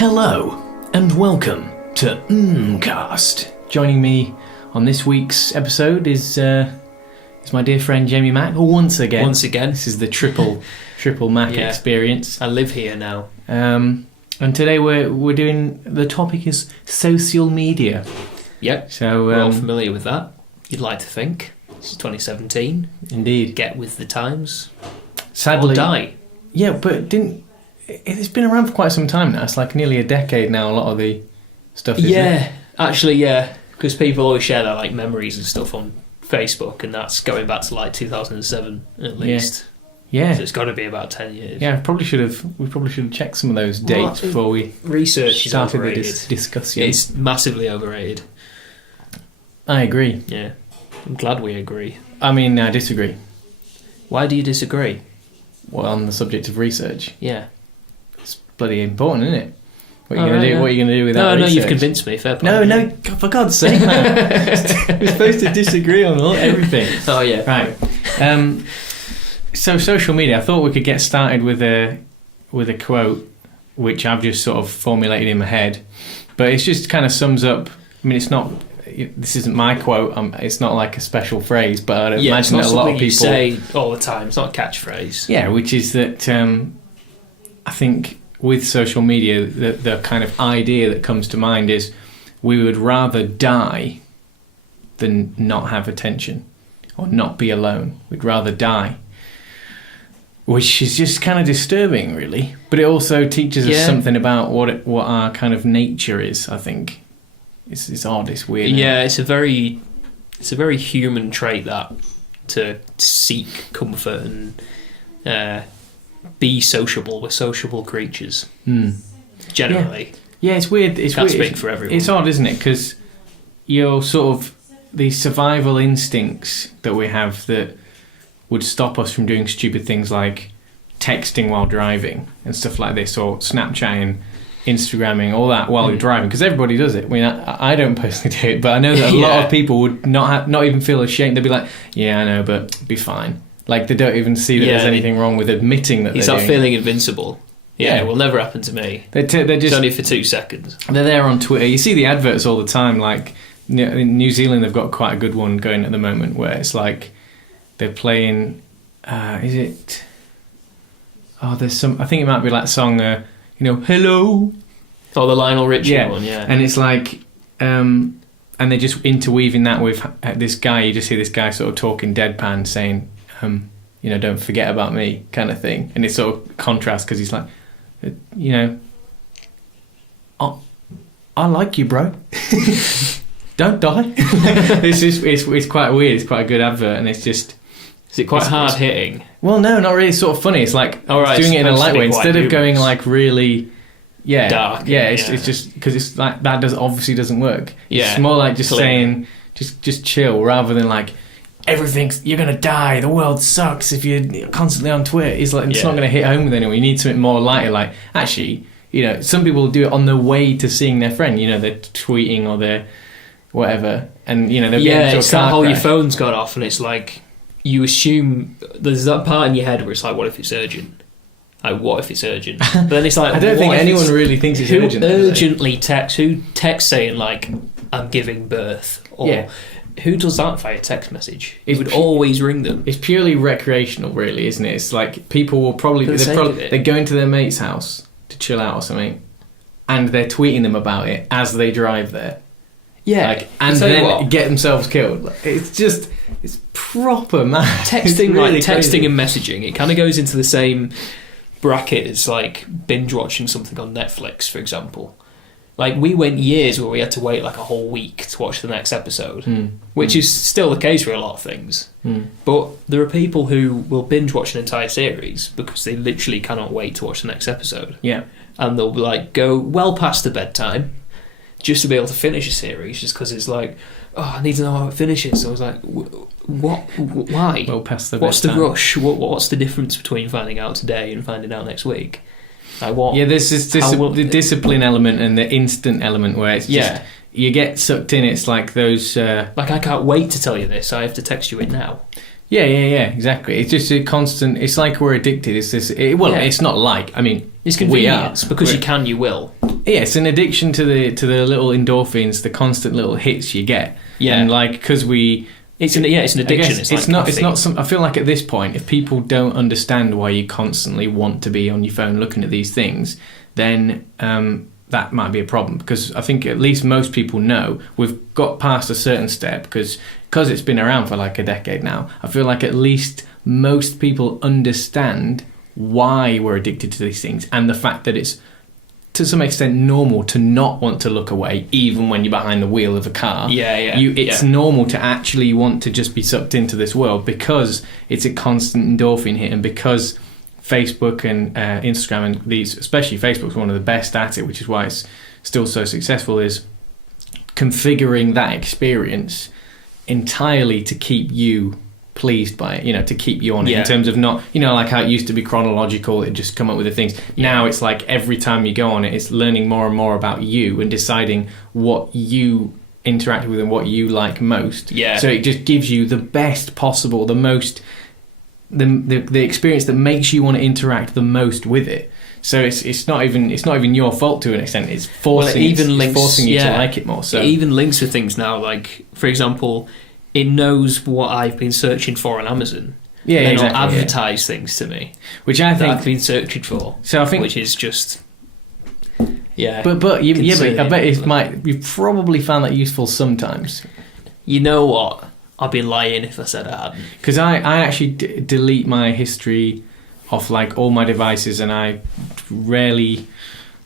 Hello, and welcome to Mmmcast. Joining me on this week's episode is my dear friend Jamie Mack. Once again. This is the triple Mac experience. I live here now. And today we're doing, the topic is social media. Yep, so we're all familiar with that. You'd like to think. This is 2017. Indeed. Get with the times. Sadly. Or die. Yeah, but it's been around for quite some time now. It's like nearly a decade now, a lot of the stuff, isn't it? Actually, yeah. Because people always share their like memories and stuff on Facebook, and that's going back to like 2007 at least. Yeah. So it's got to be about 10 years. Yeah, we probably should have checked some of those dates before we started the discussion. It's massively overrated. I agree. Yeah. I'm glad we agree. I mean, I disagree. Why do you disagree? Well, on the subject of research. Yeah. It's bloody important, isn't it? What are you going to do? Yeah. What are you going to do with that research? No, you've convinced me. Fair play. No, for God's sake, man. We're supposed to disagree on everything. Oh, yeah. Right. So social media, I thought we could get started with a quote, which I've just sort of formulated in my head. But it just kind of sums up, I mean, this isn't my quote, it's not like a special phrase, but I'd imagine that a lot of people... you say all the time, it's not a catchphrase. Yeah, which is that I think with social media, the kind of idea that comes to mind is we would rather die than not have attention or not be alone. We'd rather die. Which is just kind of disturbing, really. But it also teaches us something about what our kind of nature is, I think. It's odd, it's weird. Yeah, it's a very human trait, that, to seek comfort and be sociable. We're sociable creatures, generally. Yeah, it's weird. Can't speak for everyone. It's odd, isn't it? Because you're sort of the survival instincts that we have that would stop us from doing stupid things like texting while driving and stuff like this, or Snapchatting, Instagramming, all that while you're driving, because everybody does it. I mean, I don't personally do it, but I know that a lot of people would not even feel ashamed. They'd be like, yeah, I know, but be fine. Like, they don't even see that there's anything wrong with admitting that it's they're not feeling invincible. Yeah, it will never happen to me. They're just, it's only for 2 seconds. They're there on Twitter. You see the adverts all the time. Like, in New Zealand, they've got quite a good one going at the moment where it's like they're playing... is it... Oh, there's some... I think it might be like song... hello. Oh, the Lionel Richie one, yeah. And it's like, and they're just interweaving that with this guy. You just see this guy sort of talking deadpan, saying, don't forget about me, kind of thing. And it's sort of contrast because he's like, I like you, bro. Don't die. It's quite weird. It's quite a good advert, and it's just. Is it quite hard hitting? Well, no, not really. It's sort of funny. It's like doing it in a light way instead of going like really, dark. Yeah, it's just because it's like that obviously doesn't work. Yeah, it's more like just saying just chill rather than like you're gonna die. The world sucks if you're constantly on Twitter. It's like it's not gonna hit home with anyone. You need something more lighter. Like actually, some people do it on their way to seeing their friend. They're tweeting or they're whatever, and they're getting into a it's car that whole crash. your phone's gone off, and it's like. You assume there's that part in your head where it's like, what if it's urgent? Like, what if it's urgent? But then it's like, I don't think anyone really thinks it's urgent. Who texts saying like, I'm giving birth? Or who does that via text message? It would always ring them. It's purely recreational, really, isn't it? It's like people will they're going to their mate's house to chill out or something, and they're tweeting them about it as they drive there. Yeah, and then get themselves killed. It's proper mad. Texting, really texting and messaging. It kind of goes into the same bracket as like binge watching something on Netflix, for example. Like we went years where we had to wait like a whole week to watch the next episode, which is still the case for a lot of things. But there are people who will binge watch an entire series because they literally cannot wait to watch the next episode. Yeah, and they'll like go well past the bedtime just to be able to finish a series, just because it's like, I need to know how it finishes. So I was like, what? Why? Well past the What's bedtime. the rush? What's the difference between finding out today and finding out next week? Like what? Yeah, there's this the discipline element and the instant element where it's just you get sucked in. It's like those. Like I can't wait to tell you this. I have to text you it now. Exactly. It's just a constant. It's like we're addicted. It's this. It's not like. I mean, it's convenience because you will. Yeah, it's an addiction to the little endorphins, the constant little hits you get. Yeah, and like because we. It's an addiction. It's not some. I feel like at this point, if people don't understand why you constantly want to be on your phone looking at these things, then that might be a problem. Because I think at least most people know we've got past a certain step because it's been around for like a decade now. I feel like at least most people understand why we're addicted to these things and the fact that it's to some extent normal to not want to look away even when you're behind the wheel of a car. It's normal to actually want to just be sucked into this world because it's a constant endorphin hit, and because Facebook and Instagram and these, especially Facebook's one of the best at it, which is why it's still so successful, is configuring that experience entirely to keep you pleased by it, to keep you on it, in terms of not, like how it used to be chronological, it just come up with the things. Now it's like every time you go on it, it's learning more and more about you and deciding what you interact with and what you like most. So it just gives you the best possible, the most, the experience that makes you want to interact the most with it. So it's not even your fault to an extent. It's forcing you to like it more. So it even links with things now, like for example, it knows what I've been searching for on Amazon. They don't advertise things to me, which I think that I've been searching for. So I think, which is just But I bet you've probably found that useful sometimes. You know what? I'd be lying if I said I hadn't. Because I actually delete my history off like all my devices, and I rarely,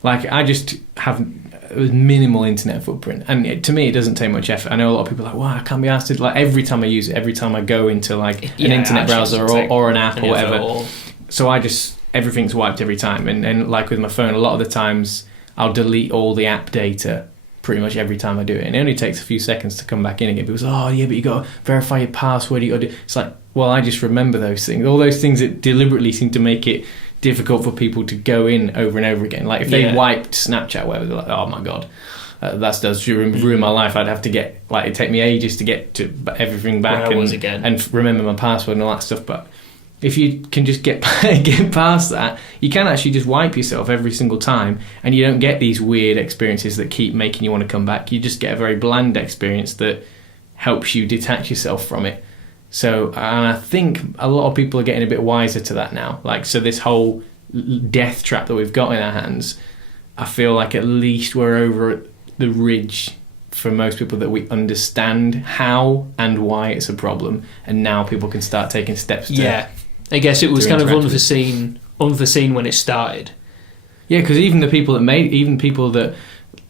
I just have a minimal internet footprint, and to me it doesn't take much effort. I know a lot of people are like, wow, I can't be asked to, like every time I use it, every time I go into like an internet browser or an app or whatever, so I just, everything's wiped every time, and like with my phone, a lot of the times I'll delete all the app data pretty much every time I do it, and it only takes a few seconds to come back in again. People say, oh yeah, but you got to verify your password, you got to do. It's like, well, I just remember those things, all those things that deliberately seem to make it difficult for people to go in over and over again. Like if they wiped Snapchat or whatever, they're like, oh my god, that does ruin my life. I'd have to get, like, it'd take me ages to get to everything back and remember my password and all that stuff. But if you can just get past that, you can actually just wipe yourself every single time, and you don't get these weird experiences that keep making you want to come back. You just get a very bland experience that helps you detach yourself from it. So, and I think a lot of people are getting a bit wiser to that now. Like, so this whole death trap that we've got in our hands, I feel like at least we're over the ridge for most people, that we understand how and why it's a problem, and now people can start taking steps to... I guess it was kind of unforeseen when it started. Yeah, because even the people that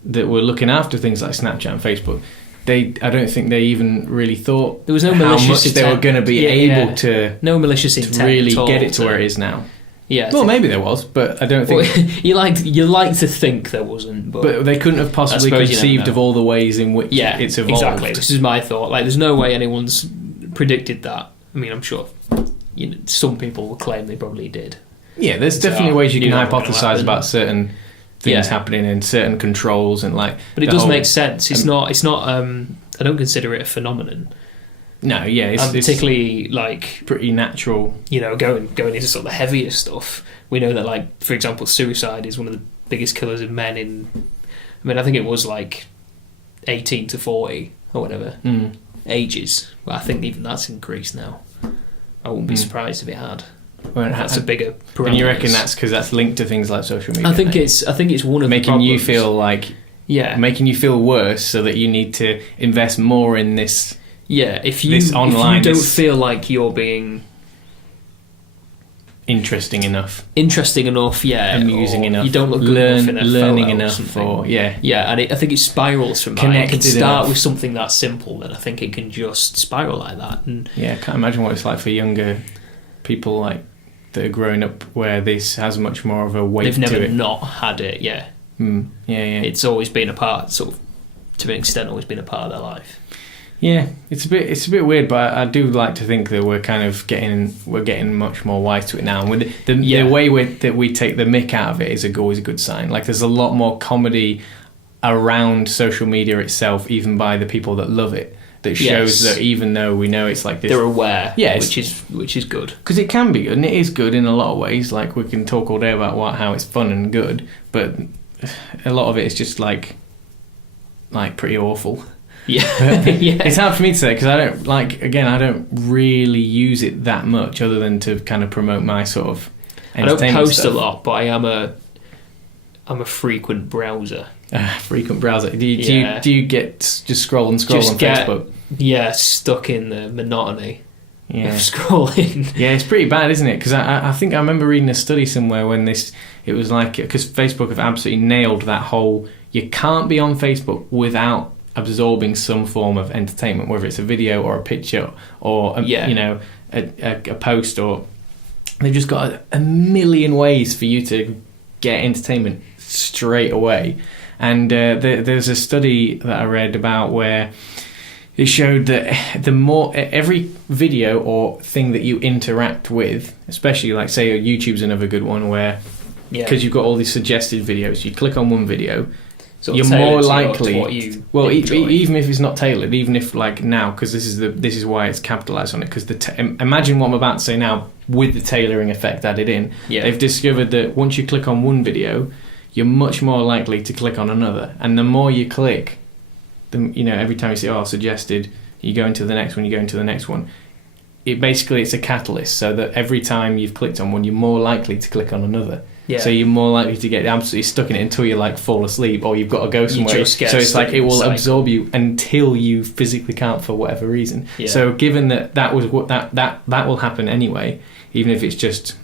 were looking after things like Snapchat and Facebook, I don't think they even really thought there was no how malicious much they were going to be able to no malicious intent to really get it to where it is now. Yeah, well, maybe there was, but I don't think. Well, you like to think there wasn't, but they couldn't have possibly conceived of all the ways in which it's evolved. Exactly. This is my thought. Like, there's no way anyone's predicted that. I mean, I'm sure some people will claim they probably did. Yeah, there's definitely ways you can hypothesize about certain things happening and certain controls and like. But it does make sense. It's not. I don't consider it a phenomenon. No, yeah, it's particularly like pretty natural. Going into sort of the heavier stuff. We know that, like, for example, suicide is one of the biggest killers of men in. I mean, I think it was like 18 to 40 or whatever ages. Well, I think even that's increased now. I wouldn't be surprised if it had. Well, that's a bigger parameter. And you reckon that's because that's linked to things like social media? I think it's one of making the you feel like making you feel worse, so that you need to invest more in this. Yeah, if you don't feel like you're being interesting enough, amusing enough, you don't look good enough in a learning photo enough, and I think it spirals from that. It can start with something that simple, and I think it can just spiral like that. And I can't imagine what it's like for younger people, like, that are growing up where this has much more of a weight to it. They've never not had it. It's always been a part, sort of, to an extent, always been a part of their life. Yeah, it's a bit weird, but I do like to think that we're getting much more wise to it now. And with the way that we take the mick out of it is always a good sign. Like, there's a lot more comedy around social media itself, even by the people that love it, that shows that even though we know it's like this, they're aware. Yeah, which is good, because it can be good, and it is good in a lot of ways. Like we can talk all day about how it's fun and good, but a lot of it is just like pretty awful. Yeah. Yeah. It's hard for me to say because I don't really use it that much other than to kind of promote my sort of entertainment. I don't post stuff. a lot, but I'm a frequent browser. Frequent browser. Do you get just scroll on Facebook? Yeah, stuck in the monotony of scrolling. Yeah, it's pretty bad, isn't it? Because I think I remember reading a study somewhere when it was like, because Facebook have absolutely nailed that whole, you can't be on Facebook without absorbing some form of entertainment, whether it's a video or a picture or a post, or they've just got a million ways for you to get entertainment straight away. And there's a study that I read about where it showed that the more every video or thing that you interact with, especially like say YouTube's another good one where because you've got all these suggested videos, you click on one video, you're more likely. Even if it's not tailored, even if like now, because this is why it's capitalised on it. Because imagine what I'm about to say now with the tailoring effect added in. Yeah. They've discovered that once you click on one video, you're much more likely to click on another, and the more you click, every time you see suggested, you go into the next one. It's a catalyst, so that every time you've clicked on one, you're more likely to click on another. Yeah. So you're more likely to get absolutely stuck in it until you like fall asleep or you've got to go somewhere. So it's like it will absorb you until you physically can't for whatever reason. Yeah. So given that was what that will happen anyway, even if it's just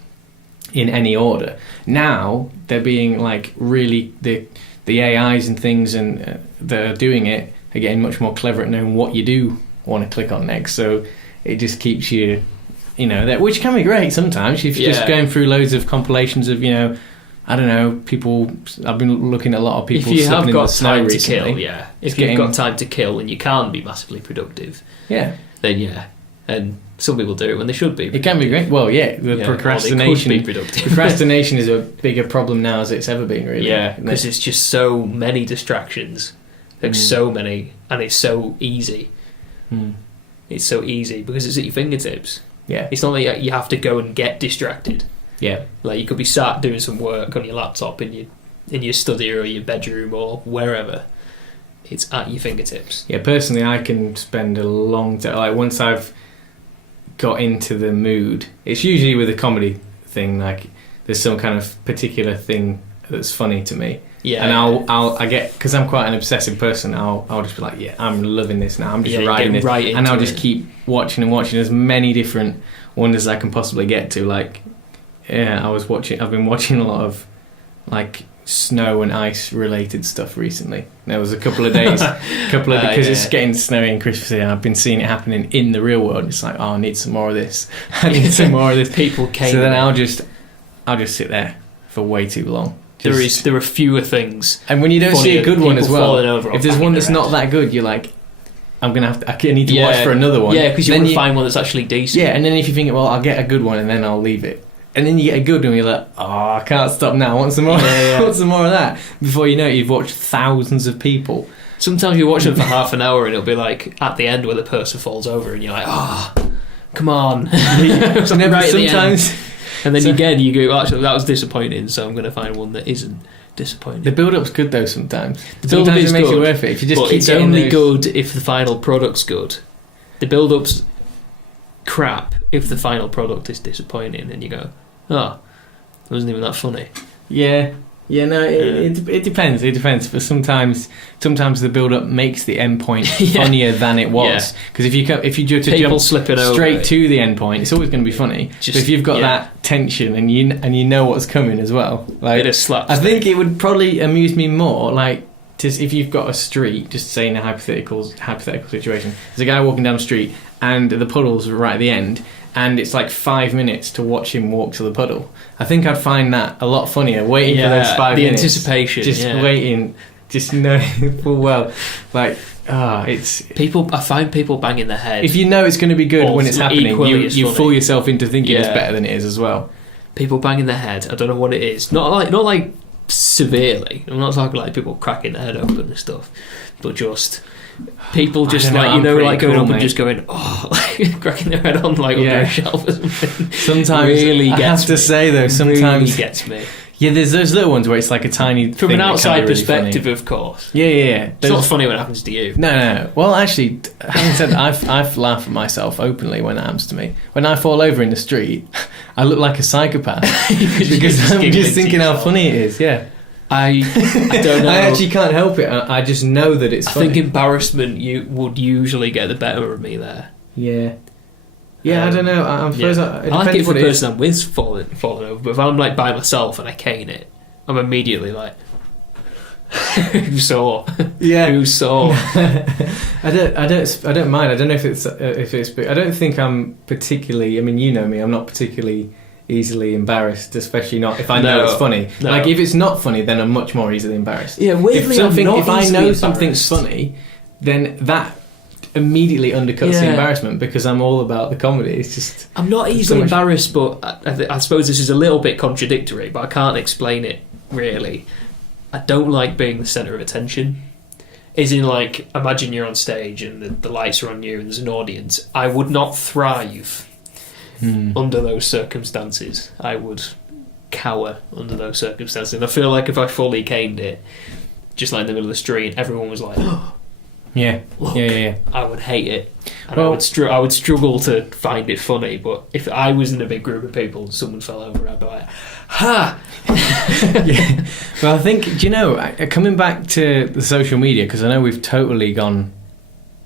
in any order. Now they're being like really the AIs and things and that are doing it are getting much more clever at knowing what you do want to click on next. So it just keeps you. Which can be great sometimes if you're just going through loads of compilations of, I don't know, people. I've been looking at a lot of people. If you have got time to recently, kill, if you've got time to kill and you can't be massively productive, then and some people do it when they should be. It can be great. Well, procrastination. They could be productive. Procrastination is a bigger problem now as it's ever been, really. Yeah, because it's just so many distractions, so many, and it's so easy. It's so easy because it's at your fingertips. Yeah, it's not like you have to go and get distracted. Yeah, like you could be sat doing some work on your laptop in your study or your bedroom or wherever. It's at your fingertips. Yeah, personally, I can spend a long time. Like once I've got into the mood, it's usually with a comedy thing. Like there's some kind of particular thing that's funny to me. Yeah, and I get, because I'm quite an obsessive person. I'll just be like, I'm loving this now. I'm just riding it, and I'll just keep watching as many different ones as I can possibly get to. Like, I've been watching a lot of like snow and ice related stuff recently. There was a couple of days, because it's getting snowy and Christmas here, and I've been seeing it happening in the real world. It's like, I need some more of this. I need some more of this. People came. So then I'll just sit there for way too long. There are fewer things, and when you don't see a good one as well, if there's one that's around. Not that good, you're like, I need to watch for another one. Yeah, because you want to find one that's actually decent. Yeah, and then if you think, well, I'll get a good one and then I'll leave it, and then you get a good one, you're like, I can't stop now. I want some more. I want some more of that. Before you know it, you've watched thousands of people. Sometimes you watch them for half an hour and it'll be like at the end where the person falls over and you're like, come on. Sometimes. And then again, you go, actually, that was disappointing, so I'm going to find one that isn't disappointing. The build-up's good, though, sometimes. Sometimes it makes it worth it. If you just keep it's only good if the final product's good. The build-up's crap if the final product is disappointing, and you go, it wasn't even that funny. Yeah. Yeah, no, it depends. It depends. But sometimes the build-up makes the end point funnier than it was. Because if you jump straight to the end point, it's always going to be funny. But if you've got that tension and you know what's coming as well, like, bit of slapstick. I think it would probably amuse me more, like, just if you've got a street, just saying a hypothetical situation. There's a guy walking down the street and the puddle's right at the end, and it's like 5 minutes to watch him walk to the puddle. I think I'd find that a lot funnier, waiting for those 5 minutes. The anticipation. Just waiting, just knowing full well. Like, it's... I find people banging their head. If you know it's going to be good when it's happening, you fool yourself into thinking it's better than it is as well. People banging their head, I don't know what it is. Not like severely. I'm not talking like people cracking their head open and stuff, but just... People just I don't know, like, I'm pretty like going cool, up and mate. just going, oh, like cracking their head on like under a shelf or something. Sometimes really I gets have to me. say though, sometimes really gets me. yeah, there's those little ones where it's like a tiny From thing an that can outside be really perspective, funny. of course. Yeah. It's not funny when it happens to you. No. Well, actually, having said that, I've laughed at myself openly when that happens to me. When I fall over in the street, I look like a psychopath because I'm just thinking how funny it is. Yeah. I don't know. I actually can't help it. I just know that it's I funny. think embarrassment would usually get the better of me there. Yeah. Yeah, I don't know. I suppose I like it depends if the what it is. person I'm with falling over, but if I'm like by myself and I cane it, I'm immediately like, who saw? Yeah. Who saw? I don't mind. I don't know if it's I don't think I'm particularly. I mean, you know me. I'm not particularly easily embarrassed, especially not if I know No, it's funny. no. Like if it's not funny, then I'm much more easily embarrassed. Yeah, weirdly, if I know easily something's embarrassed. funny, then that immediately undercuts the Yeah. embarrassment because I'm all about the comedy. It's just I'm not so easily much- embarrassed, but I suppose this is a little bit contradictory, but I can't explain it really. I don't like being the centre of attention. As in, like, imagine you're on stage and the lights are on you and there's an audience. I would not thrive under those circumstances. I would cower under those circumstances. And I feel like if I fully caned it, just like in the middle of the street, everyone was like, oh, yeah. look, Yeah. I would hate it. And Well- I would struggle to find it funny, but if I was in a big group of people and someone fell over, I'd be like, ha! Yeah. Well, I think, do you know, coming back to the social media, because I know we've totally gone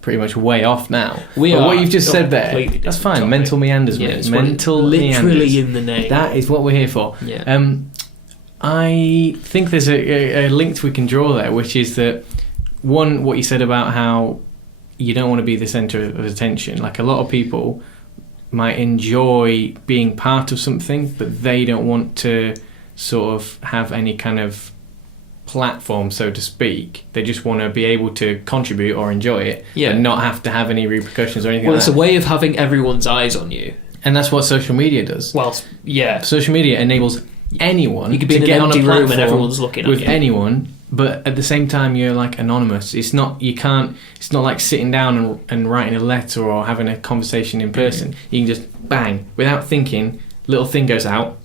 pretty much way off now. We But are what you've just said there, completely that's different fine. topic. Mental meanders, Yeah, mate. it's what it- Mental literally meanders. in the name. That is what we're here for. Yeah. I think there's a link we can draw there, which is that, one, what you said about how you don't want to be the centre of attention. Like, a lot of people might enjoy being part of something, but they don't want to sort of have any kind of platform, so to speak. They just want to be able to contribute or enjoy it, Yeah. and not have to have any repercussions or anything Well, like it's a that. way of having everyone's eyes on you. And that's what social media does. Well, yeah. Social media enables anyone You could be to in get an on a empty room and platform everyone's looking at with you. anyone, but at the same time you're like anonymous. It's not like sitting down and writing a letter or having a conversation in person. You can just bang, without thinking, little thing goes out,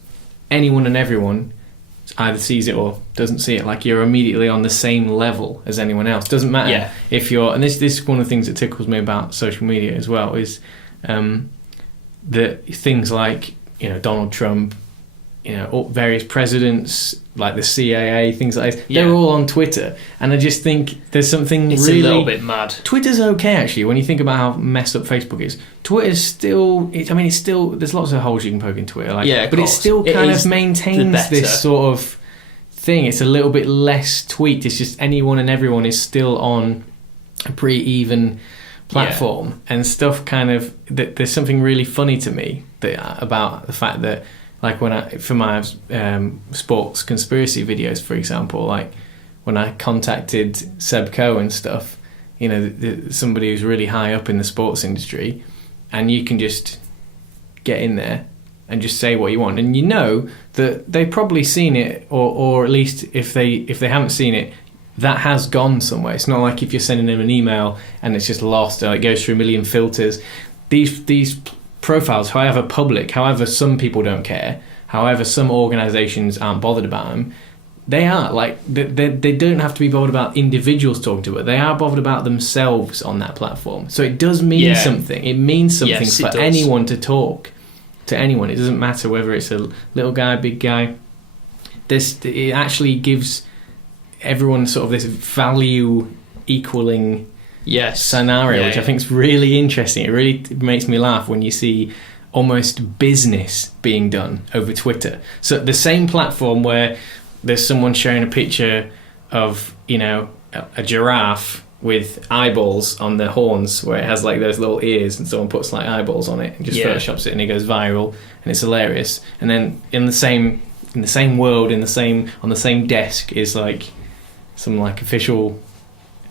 anyone and everyone either sees it or doesn't see it. Like, you're immediately on the same level as anyone else. Doesn't matter Yeah. if you're, and this is one of the things that tickles me about social media as well, is that things like, you know, Donald Trump, you know, all various presidents, like the CIA, things like this, Yeah. they're all on Twitter. And I just think there's something It's really... a little bit mad. Twitter's okay, actually, when you think about how messed up Facebook is. Twitter's still... it's still... There's lots of holes you can poke in Twitter. Like, Yeah, of but it course. still It kind is of the maintains better. this sort of thing. It's a little bit less tweaked. It's just anyone and everyone is still on a pretty even platform. And stuff kind of... There's something really funny to me about the fact that, like, for my sports conspiracy videos, for example, like when I contacted Seb Coe and stuff, you know, somebody who's really high up in the sports industry, and you can just get in there and just say what you want, and you know that they've probably seen it, or at least if they haven't seen it, that has gone somewhere. It's not like if you're sending them an email and it's just lost, or it goes through a million filters. These profiles, however public, however some people don't care, however some organisations aren't bothered about them, they are like they don't have to be bothered about individuals talking to it. They are bothered about themselves on that platform. So it does mean something. It means something Yes, it for does. anyone to talk to anyone. It doesn't matter whether it's a little guy, big guy. It actually gives everyone sort of this value equaling scenario, which I think is really interesting. It really makes me laugh when you see almost business being done over Twitter. So the same platform where there's someone sharing a picture of, you know, a giraffe with eyeballs on the horns, where it has like those little ears, and someone puts like eyeballs on it and just photoshops it, and it goes viral, and it's hilarious. And then in the same world, on the same desk is like some like official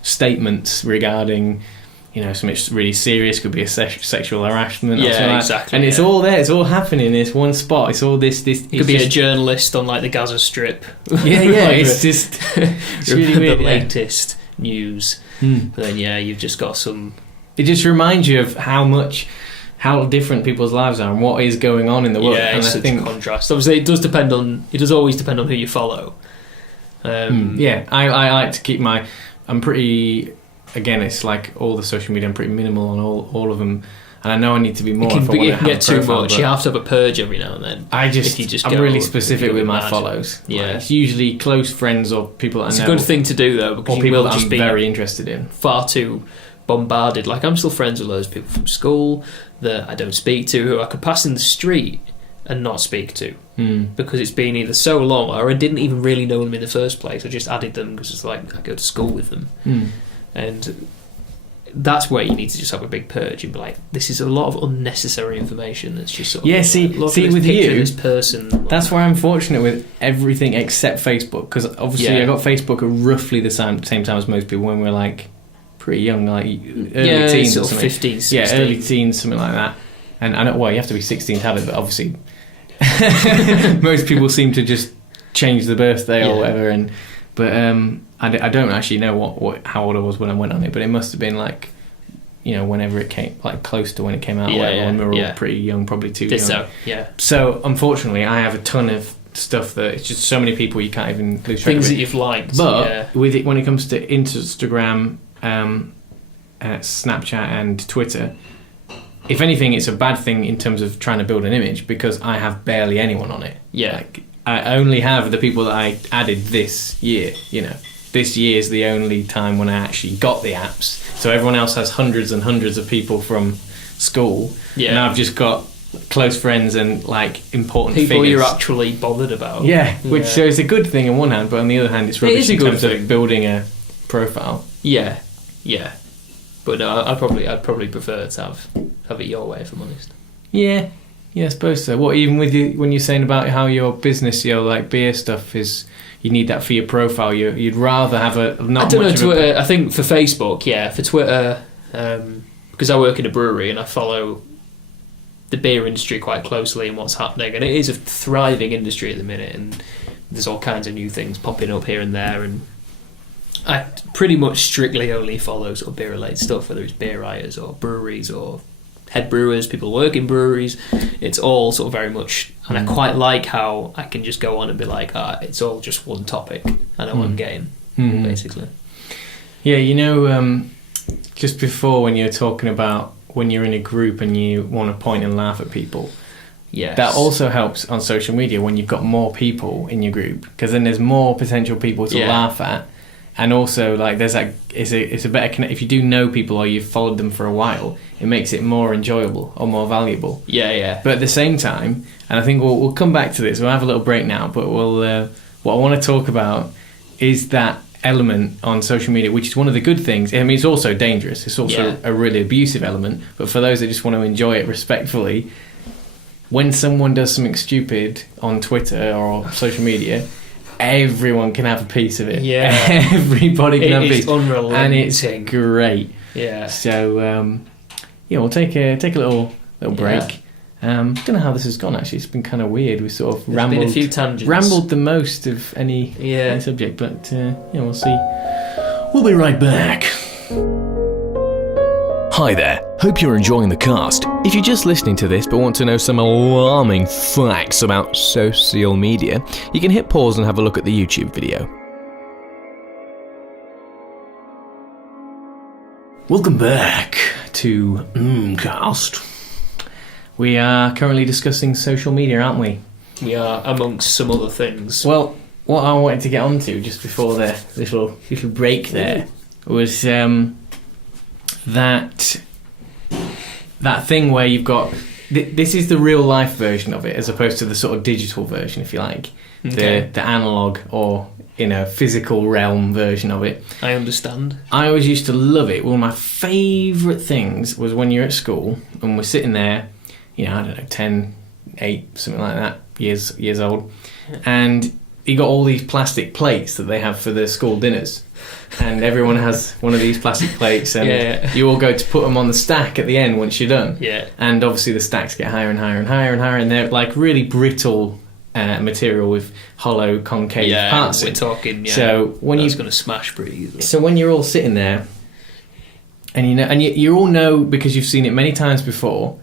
statements regarding, you know, something really serious, could be a sexual harassment or something like that. Exactly. And it's all there, it's all happening in this one spot. It's all this It could be a journalist on like the Gaza Strip. yeah, Like it's just it's really the weird. latest news. But then, you've just got some... It just reminds you of how different people's lives are and what is going on in the world. Yeah, and it's such a contrast. Obviously, it does always depend on who you follow. I like to keep I'm pretty... Again, it's like all the social media, I'm pretty minimal on all of them. And I know I need to be more. You can get too much. You have to have a purge every now and then. I'm really specific with my follows. Yeah, like, it's usually close friends or people that I know. It's a good thing to do though, because or people that I'm very interested in. Far too bombarded. Like, I'm still friends with loads of people from school that I don't speak to, who I could pass in the street and not speak to, because it's been either so long, or I didn't even really know them in the first place. I just added them because it's like I go to school with them, and that's where you need to just have a big purge and be like, this is a lot of unnecessary information that's just sort of see with you, this person. That's where I'm fortunate with everything except Facebook, because obviously I got Facebook at roughly the same time as most people when we're like pretty young, like early teens or something. 15, 16. Early teens, something like that. And you have to be 16 to have it, but obviously most people seem to just change the birthday or whatever. But I don't actually know how old I was when I went on it, but it must have been like, whenever it came, like close to when it came out, when we were all pretty young, probably too young. So unfortunately, I have a ton of stuff that it's just so many people you can't even lose track of. Things that you've liked. But with it, when it comes to Instagram, Snapchat and Twitter, if anything, it's a bad thing in terms of trying to build an image, because I have barely anyone on it. Like, I only have the people that I added this year. This year is the only time when I actually got the apps. So everyone else has hundreds and hundreds of people from school, and I've just got close friends and like important people figures. You're actually bothered about. Which so it's a good thing on one hand, but on the other hand, it's rubbish in terms of building a profile. But no, I'd probably prefer to have it your way, if I'm honest. Yeah, I suppose so. What, even with you, when you're saying about how your business, like beer stuff is, you need that for your profile. You'd rather have I don't know, Twitter. I think for Facebook, for Twitter, because I work in a brewery and I follow the beer industry quite closely and what's happening, and it is a thriving industry at the minute, and there's all kinds of new things popping up here and there, and I pretty much strictly only follow sort of beer related stuff, whether it's beer writers or breweries or head brewers, people who work in breweries. It's all sort of very much, and I quite like how I can just go on and be like, it's all just one topic. I know what I'm getting, basically. Yeah, just before when you were talking about when you're in a group and you want to point and laugh at people, that also helps on social media when you've got more people in your group, because then there's more potential people to laugh at. And also, like, there's it's a better connect. If you do know people or you've followed them for a while, it makes it more enjoyable or more valuable. But at the same time, and I think we'll come back to this. We'll have a little break now, but what I want to talk about is that element on social media, which is one of the good things. I mean, it's also dangerous. It's also a really abusive element. But for those that just want to enjoy it respectfully, when someone does something stupid on Twitter or social media, everyone can have a piece of it. Everybody can have a piece. Unrelenting. And it's great. So we'll take a little break. Don't know how this has gone actually. It's been kind of weird. We sort of rambled. Been a few tangents. Rambled the most of any subject, but we'll see. We'll be right back. Hi there, hope you're enjoying the cast. If you're just listening to this but want to know some alarming facts about social media, you can hit pause and have a look at the YouTube video. Welcome back to Mmmcast. We are currently discussing social media, aren't we? We are, amongst some other things. Well, what I wanted to get onto just before the little break there was that thing where you've got this is the real life version of it as opposed to the sort of digital version, if you like, the analog or physical realm version of it. I understand. I always used to love it. One of my favourite things was when you're at school and we're sitting there, I don't know, 10, 8, something like that, years old, and you got all these plastic plates that they have for the school dinners. And everyone has one of these plastic plates, and you all go to put them on the stack at the end once you're done. And obviously the stacks get higher and higher and higher and higher, and they're like really brittle material with hollow concave parts. We're talking. So when going to smash pretty easily. So when you're all sitting there, And you all know, because you've seen it many times before,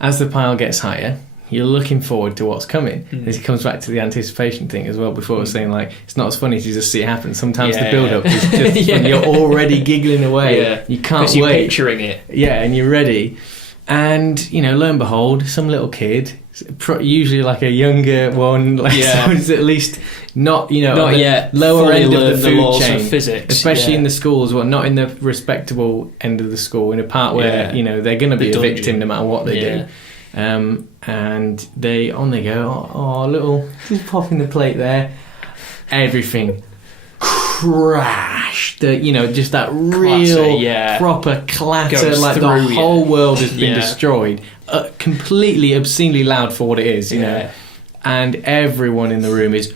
as the pile gets higher, you're looking forward to what's coming. This comes back to the anticipation thing as well. Before I was saying, like, it's not as funny to just see it happen. Sometimes the build-up is just fun. You're already giggling away. Yeah. You can't wait. You're picturing it. Yeah, and you're ready. And, lo and behold, some little kid, usually like a younger one, like someone's at least not yet lower end of the food laws chain, of physics, especially in the school as well, not in the respectable end of the school, in a part where they're going to be a victim no matter what they do. And they go, little, just popping the plate there, everything crashed. Just that real proper clatter, goes like through, the whole world has been destroyed. Completely obscenely loud for what it is, and everyone in the room is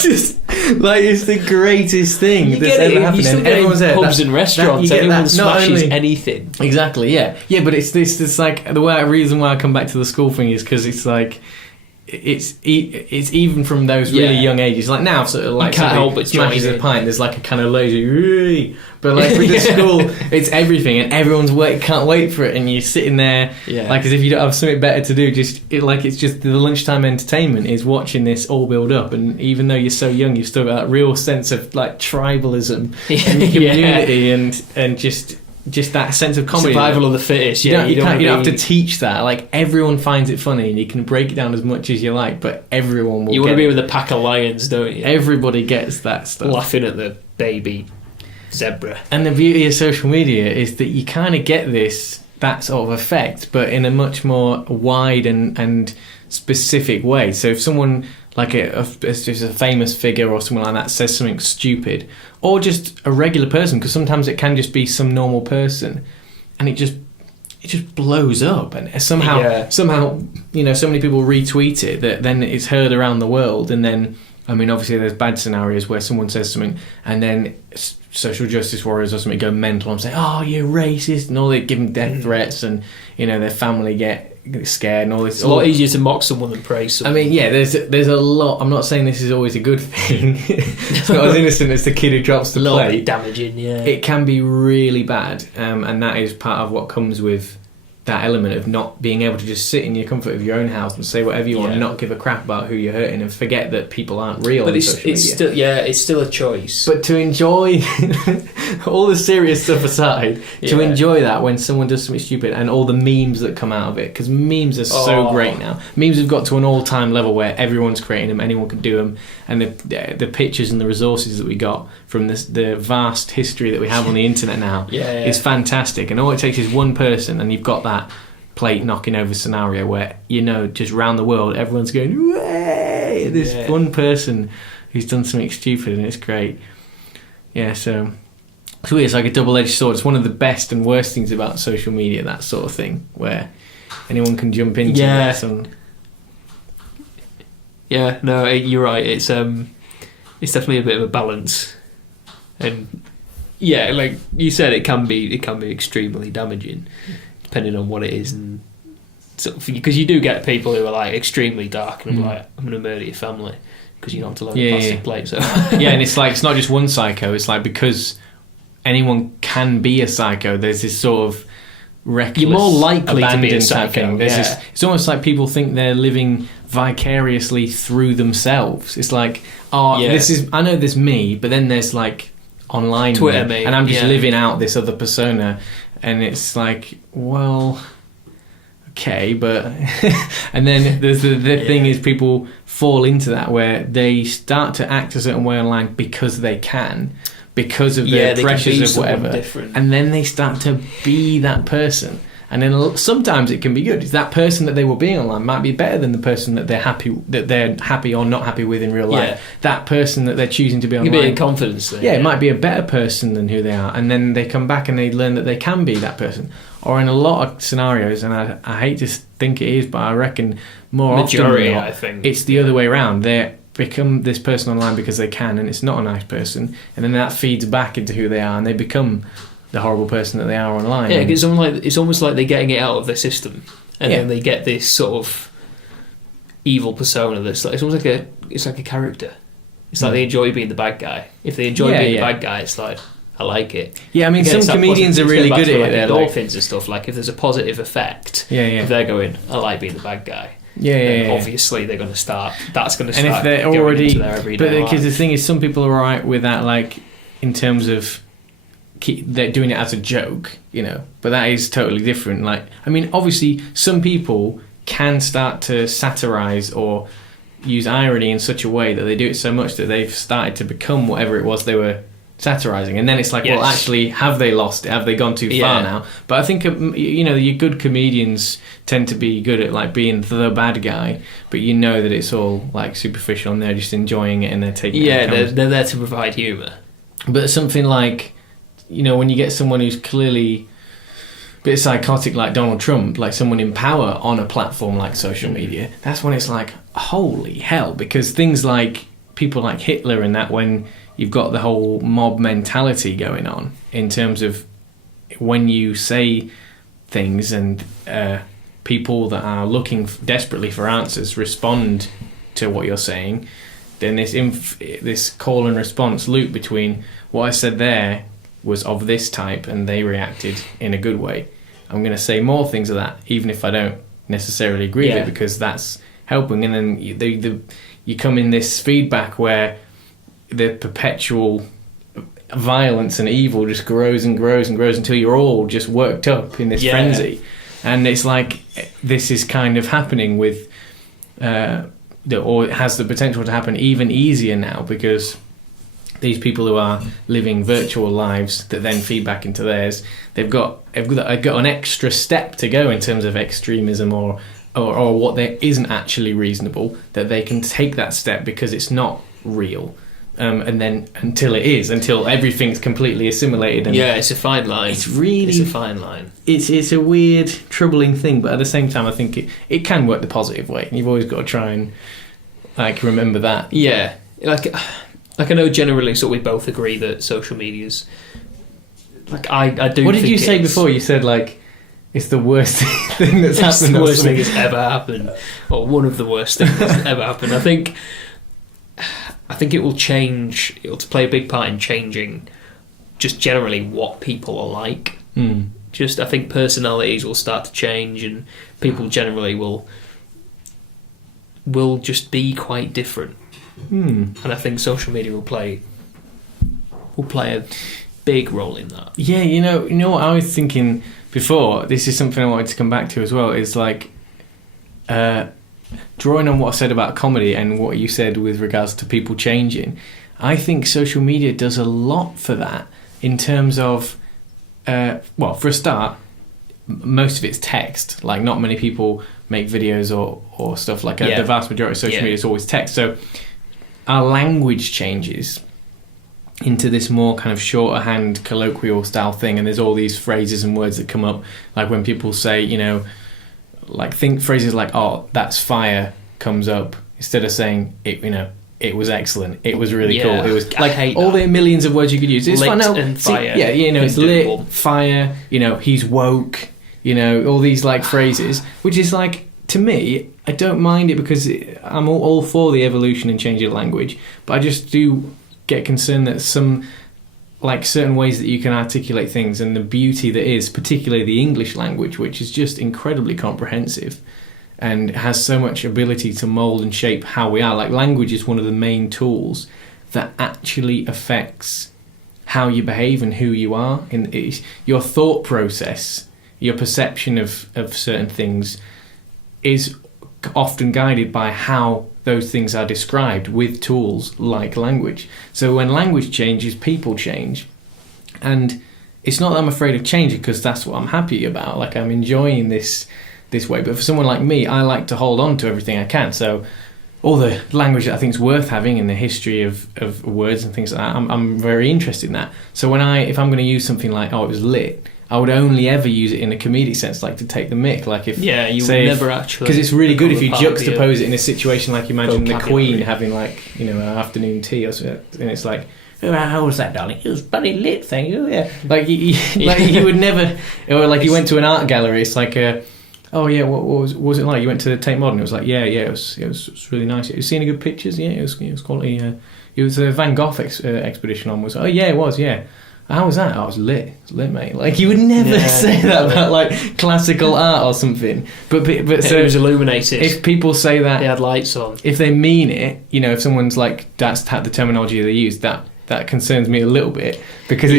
just like, it's the greatest thing that's ever happened. And everyone's there. Pubs and restaurants, everyone smashes anything. Exactly, yeah, but it's this like the reason why I come back to the school thing is because it's like it's even from those really young ages. Like now, sort of like you can't help but smashes a pint. There's like a kind of lazy, but like with the school, it's everything, and everyone's can't wait for it, and you're sitting there like as if you don't have something better to do. It's just the lunchtime entertainment is watching this all build up, and even though you're so young, you've still got that real sense of like tribalism and community and just that sense of comedy. Survival of the fittest. You don't have to teach that. Like, everyone finds it funny, and you can break it down as much as you like, but everyone will. You want to be with a pack of lions, don't you? Everybody gets that stuff. Laughing at the baby zebra. And the beauty of social media is that you kind of get that sort of effect, but in a much more wide and specific way. So if someone like just a famous figure or someone like that says something stupid, or just a regular person, because sometimes it can just be some normal person, and it just blows up, and somehow so many people retweet it that then it's heard around the world. And then, I mean, obviously there's bad scenarios where someone says something and then social justice warriors or something go mental and say, "Oh, you're racist," and all, they give them death threats, and their family get scared and all this. It's a lot easier to mock someone than praise someone. I mean, there's a lot. I'm not saying this is always a good thing. It's not as innocent as the kid who drops the plate. A little bit damaging, It can be really bad, and that is part of what comes with that element of not being able to just sit in your comfort of your own house and say whatever you want and not give a crap about who you're hurting, and forget that people aren't real on social media. It's still a choice. But to enjoy all the serious stuff aside, to enjoy that when someone does something stupid, and all the memes that come out of it, because memes are so great now. Memes have got to an all-time level where everyone's creating them, anyone can do them, and the pictures and the resources that we got from the vast history that we have on the internet now is fantastic. And all it takes is one person, and you've got that plate knocking over scenario where just round the world everyone's going, "Way!" This one person who's done something stupid, and it's great. So it's weird. It's like a double-edged sword. It's one of the best and worst things about social media, that sort of thing, where anyone can jump into this. And you're right. It's definitely a bit of a balance, and like you said, it can be extremely damaging depending on what it is, and because you do get people who are like extremely dark and I'm going to murder your family because you knocked a load of plastic plates. So and it's like, it's not just one psycho. It's like, because anyone can be a psycho, there's this sort of reckless, you're more likely to be a psycho. It's almost like people think they're living vicariously through themselves. It's like, this is, I know there's me, but then there's like online Twitter me, and I'm just living out this other persona, and it's like, well, okay, but and then there's the thing is, people fall into that where they start to act a certain way online because they can, because of their pressures of whatever, and then they start to be that person. And then sometimes it can be good. That person that they were being online might be better than the person that they're happy or not happy with in real life. That person that they're choosing to be online, it could be a confidence thing. It might be a better person than who they are, and then they come back and they learn that they can be that person. Or in a lot of scenarios, and I hate to think it is, but I reckon more majority, often than not, I think it's the other way around. They become this person online because they can, and it's not a nice person, and then that feeds back into who they are, and they become the horrible person that they are online. Yeah, it's almost like they're getting it out of their system, and then they get this sort of evil persona that's like, it's almost like a character. It's like they enjoy being the bad guy. If they enjoy being the bad guy, it's like I like it. Yeah, I mean, Again, some comedians are really good at like it. Endorphins and stuff. Like if there's a positive effect, if they're going, I like being the bad guy. Obviously they're going to start. That's going to start. And if they're going already, into their everyday because the life. thing is, some people are alright with that, like in terms of they're doing it as a joke, you know. But that is totally different. Like, I mean, obviously, some people can start to satirize or use irony in such a way that they do it so much that they've started to become whatever it was they were satirizing, and then it's like, well, actually, have they lost it? Have they gone too far now? But I think you know, your good comedians tend to be good at like being the bad guy, but you know that it's all like superficial, and they're just enjoying it, and they're taking they're there to provide humor. But something like, you know, when you get someone who's clearly a bit psychotic like Donald Trump, like someone in power on a platform like social media, that's when it's like, holy hell, because things like people like Hitler and that, when you've got the whole mob mentality going on in terms of when you say things and people that are looking desperately for answers respond to what you're saying, then this call and response loop between what I said there was of this type and they reacted in a good way. I'm going to say more things of that, even if I don't necessarily agree with it, because that's helping. And then you come in this feedback where the perpetual violence and evil just grows and grows and grows until you're all just worked up in this frenzy. And it's like this is kind of happening with, or it has the potential to happen even easier now, because these people who are living virtual lives that then feed back into theirs, they've got an extra step to go in terms of extremism or what there isn't actually reasonable, that they can take that step because it's not real. And then until everything's completely assimilated. And it's a fine line. It's a fine line. It's a weird, troubling thing, but at the same time, I think it can work the positive way. You've always got to try and like remember that. Yeah, like I know generally, sort of, we both agree that social media's like I do. What did you say before? You said like it's the worst thing that's happened. It's the worst thing that's ever happened, or one of the worst things that's ever happened. I think it will change. It'll play a big part in changing just generally what people are like. Just I think personalities will start to change, and people generally will just be quite different. And I think social media will play a big role in that. Yeah, you know what I was thinking before. This is something I wanted to come back to as well. Is like drawing on what I said about comedy and what you said with regards to people changing. I think social media does a lot for that in terms of, well, for a start, most of it's text. Like, not many people make videos or stuff like that. The vast majority of social media is always text. So our language changes into this more kind of shorthand, colloquial style thing, and there's all these phrases and words that come up, like when people say, you know, like think phrases like, "Oh, that's fire," comes up instead of saying it. You know, it was excellent. It was really cool. It was like all the millions of words you could use. It's lit fun. and fire. You know, it's lit, fire. You know, he's woke. You know, all these like phrases, which is like, to me, I don't mind it because I'm all for the evolution and change of language, but I just do get concerned that some, like certain ways that you can articulate things and the beauty that is, particularly the English language, which is just incredibly comprehensive and has so much ability to mould and shape how we are. Like, language is one of the main tools that actually affects how you behave and who you are. Your thought process, your perception of certain things is often guided by how those things are described with tools like language. So when language changes, people change. And it's not that I'm afraid of changing, because that's what I'm happy about. Like, I'm enjoying this way. But for someone like me, I like to hold on to everything I can. So all the language that I think is worth having in the history of words and things like that, I'm very interested in that. So if I'm going to use something like, oh, it was lit, I would only ever use it in a comedic sense, like to take the mick. Like if you would never actually, because it's really good if you juxtapose it in a situation like, imagine the Queen having like, you know, an afternoon tea or something, and it's like, oh, how was that, darling? It was bloody lit, thank you. Yeah, like you would never, or like you went to an art gallery. It's like, oh yeah, what was it like? You went to Tate Modern. It was like, yeah, it was really nice. You seen any good pictures? Yeah, it was quality. It was a Van Gogh expedition on. Was, oh yeah, it was, yeah. How was that? I was lit. It was lit, mate. Like, you would never say that about, like, classical art or something. But so it was illuminated. If people say that... They had lights on. If they mean it, you know, if someone's like, that's the terminology they use, that concerns me a little bit. Because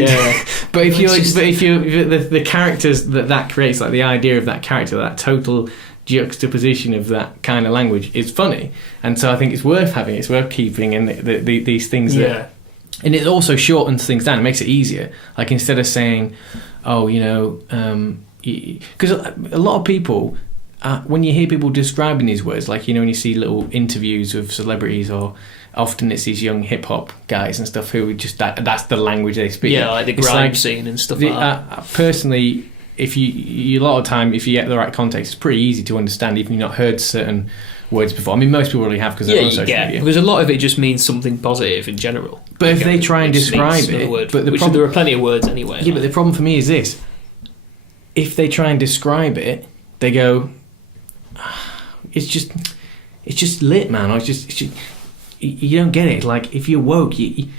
but if the characters that creates, like, the idea of that character, that total juxtaposition of that kind of language is funny. And so I think it's worth having, it's worth keeping, and these things that... And it also shortens things down. It makes it easier. Like, instead of saying, oh, you know... Because a lot of people, when you hear people describing these words, like, you know, when you see little interviews with celebrities, or often it's these young hip-hop guys and stuff who just... That's the language they speak. Yeah, like the grime scene and stuff like that. Personally, if you a lot of time, if you get the right context, it's pretty easy to understand, even if you've not heard certain words before. I mean, most people already have, because they're on social media. Because a lot of it just means something positive in general. But if they try and describe it... There are plenty of words anyway. Yeah, but the problem for me is this. If they try and describe it, they go, it's just lit, man. Or it's just you don't get it. Like, if you're woke, it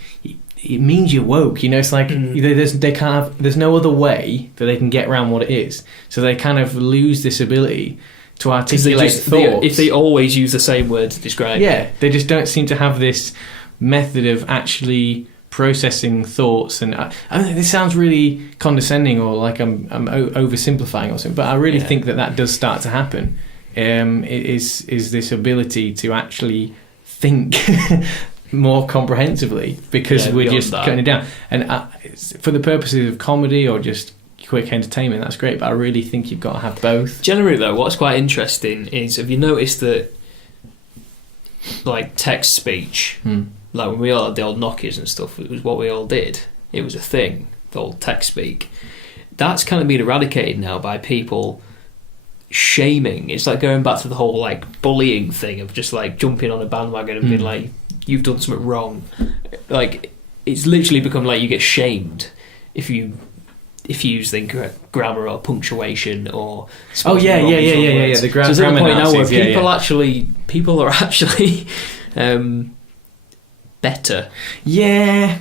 means you're woke. You know, it's like there's no other way that they can get around what it is. So they kind of lose this ability to articulate thoughts. If they always use the same word to describe it. They just don't seem to have this method of actually processing thoughts. And I mean, this sounds really condescending, or like I'm oversimplifying or something, but I really think that does start to happen. It is this ability to actually think more comprehensively, because we're just cutting it down. And for the purposes of comedy or just quick entertainment, that's great, but I really think you've got to have both. Generally, though, what's quite interesting is, have you noticed that, like, text speech, like when we all had the old Nokias and stuff, it was what we all did. It was a thing, the old text speak. That's kind of been eradicated now by people shaming. It's like going back to the whole, like, bullying thing of just, like, jumping on a bandwagon and being like, you've done something wrong. Like, it's literally become like you get shamed if you use the incorrect grammar or punctuation or... The grammar. So there's a point now where people are actually better. Yeah.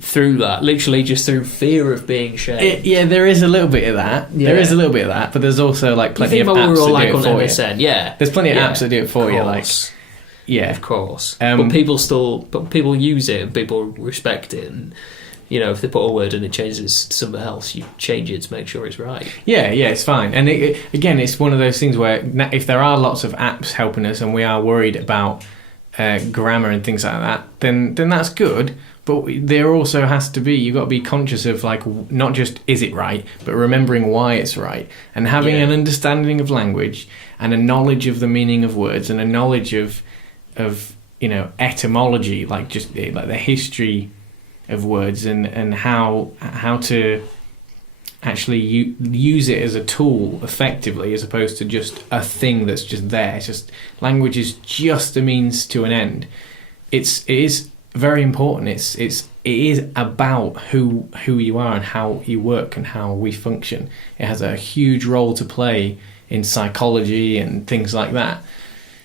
Through that, literally just through fear of being shamed. There is a little bit of that. Yeah. There is a little bit of that, but there's also, like, plenty of apps that do it for MSN. you. Yeah. There's plenty of apps that do it for you, like... Yeah, of course. But people use it and people respect it, and, you know, if they put a word and it changes to something else, you change it to make sure it's right. Yeah, it's fine. And again, it's one of those things where if there are lots of apps helping us and we are worried about grammar and things like that, then that's good. But there also has to be, you've got to be conscious of, like, not just is it right, but remembering why it's right, and having an understanding of language and a knowledge of the meaning of words and a knowledge of you know, etymology, like just like the history of words and how to actually use it as a tool effectively, as opposed to just a thing that's just there. It's just, language is just a means to an end. It is very important. It is about who you are and how you work and how we function. It has a huge role to play in psychology and things like that.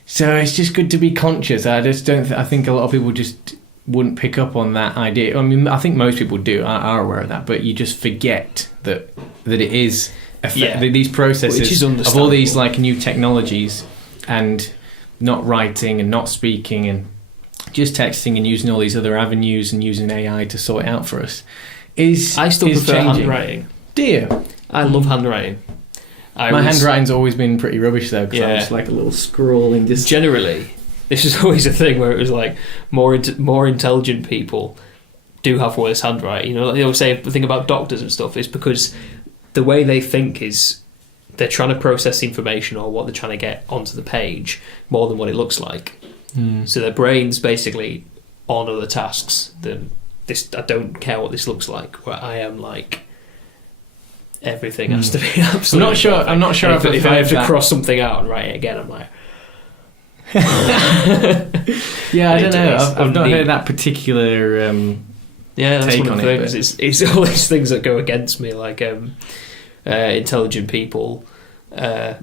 So it's just good to be conscious. I just don't. I think a lot of people just wouldn't pick up on that idea. I mean, I think most people are aware of that, but you just forget that it is these processes of all these, like, new technologies, and not writing and not speaking and just texting and using all these other avenues and using AI to sort it out for us. I still prefer handwriting. Do you? I love handwriting. My handwriting's always been pretty rubbish, though, because I'm just like a little scrawling. Just generally, this is always a thing where it was like more intelligent people do have worse handwriting. You know, like they always say the thing about doctors and stuff is because the way they think is they're trying to process information or what they're trying to get onto the page more than what it looks like. So their brain's basically on other tasks than this. I don't care what this looks like. Where I am like, everything has to be absolutely. I'm not sure if I have to cross something out and write it again, I'm like. I don't know. I've not heard that particular. That's take one of on the things. It's all these things that go against me, like intelligent people.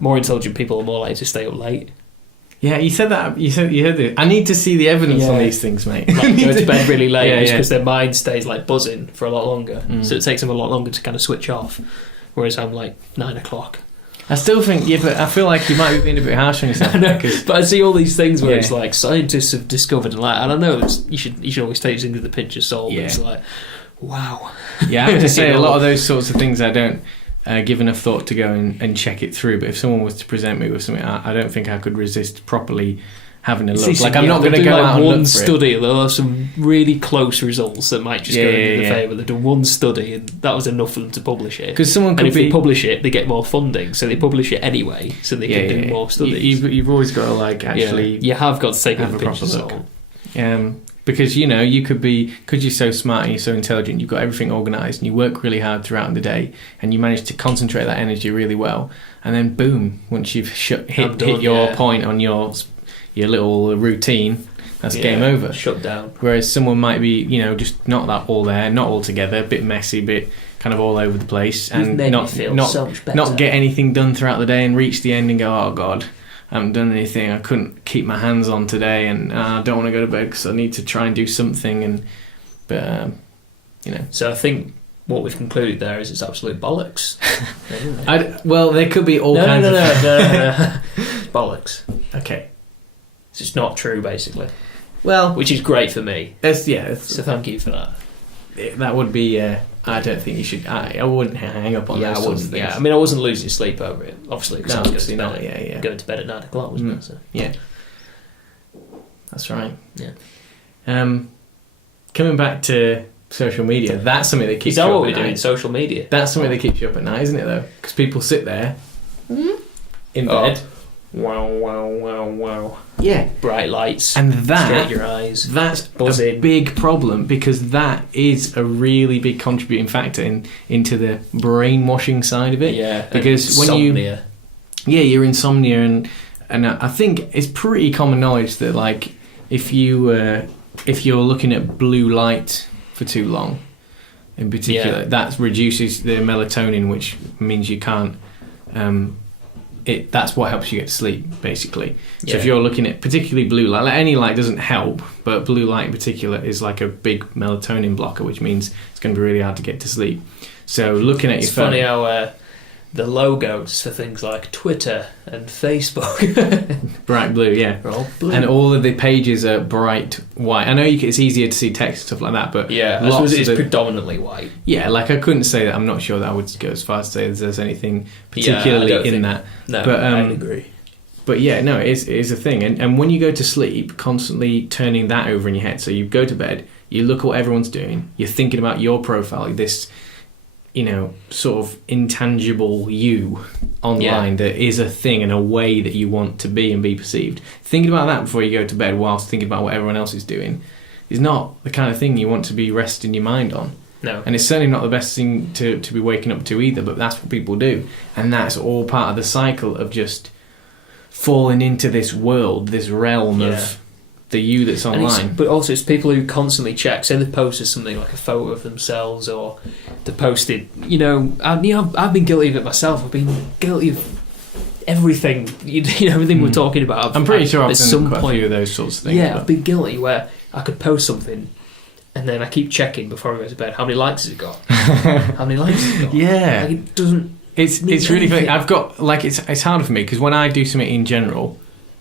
More intelligent people are more likely to stay up late. Yeah, you said that. You said it. I need to see the evidence on these things, mate. Like go to bed really late yeah. because their mind stays like buzzing for a lot longer, so it takes them a lot longer to kind of switch off. Whereas I'm like 9 o'clock. I still think, but I feel like you might be being a bit harsh on yourself. I know, but I see all these things where it's like scientists have discovered, and I know you should always take things with a pinch of salt. But it's like, wow. Yeah, I have to say a lot of those sorts of things I don't give enough thought to go and check it through. But if someone was to present me with something, I don't think I could resist properly having a look. I'm not going to go out and look for study. There'll have some really close results that might just go into the favour. They've done one study and that was enough for them to publish it. Because someone could and if they publish it, they get more funding, so they publish it anyway, so they can do more studies. You've always got to actually. You have got to take have a proper look. Yeah. Because you could be, because you're so smart and you're so intelligent, you've got everything organised and you work really hard throughout the day and you manage to concentrate that energy really well, and then boom, once you've hit your point on your little routine, that's game over. Shut down. Whereas someone might be, just not that all there, not all together, a bit messy, bit kind of all over the place, and not get anything done throughout the day and reach the end and go, oh God, I haven't done anything, I couldn't keep my hands on today, and I don't want to go to bed because I need to try and do something. So I think what we've concluded there is it's absolute bollocks. Well, there could be all kinds of... No. Bollocks. Okay. So it's not true, basically. Well... Which is great for me. So thank you for that. That would be... I don't think you should... I wouldn't hang up on those sorts of things. Yeah, I mean, I wasn't losing sleep over it, obviously, because I was obviously not, going to bed at 9 o'clock, wasn't it? So. Yeah. That's right. Yeah. Coming back to social media, that's something that keeps you up at night. Is that what we're doing, social media? That's something that keeps you up at night, isn't it, though? Because people sit there in bed. Wow. Yeah. Bright lights. And straight your eyes. That's buzzing. A big problem, because that is a really big contributing factor into the brainwashing side of it. Yeah. Because when insomnia. your insomnia, and I think it's pretty common knowledge that if you're looking at blue light for too long, in particular, that reduces the melatonin, which means you can't. That's what helps you get to sleep, basically. So if you're looking at particularly blue light, any light doesn't help, but blue light in particular is like a big melatonin blocker, which means it's going to be really hard to get to sleep. So looking at your phone... It's funny how the logos for things like Twitter and Facebook... bright blue, yeah. They're all blue. And all of the pages are bright white. I know it's easier to see text and stuff like that, but... Yeah, I suppose it's predominantly white. Yeah, I couldn't say that. I'm not sure that I would go as far as to say that there's anything particularly in that. No, but, I agree. But yeah, no, it is a thing. And when you go to sleep, constantly turning that over in your head. So you go to bed, you look at what everyone's doing, you're thinking about your profile, this... sort of intangible you online that is a thing and a way that you want to be and be perceived. Thinking about that before you go to bed whilst thinking about what everyone else is doing is not the kind of thing you want to be resting your mind on. No. And it's certainly not the best thing to be waking up to either, but that's what people do. And that's all part of the cycle of just falling into this world, this realm of the you that's online. But also it's people who constantly check. Say they've posted something like a photo of themselves, or they posted, I've been guilty of it myself. I've been guilty of everything, everything we're talking about. I'm pretty sure I've done quite a few of those sorts of things. Yeah, I've been guilty where I could post something and then I keep checking before I go to bed, how many likes has it got? How many likes has it got? Yeah. It doesn't... It's really funny. I've got, it's hard for me, because when I do something in general...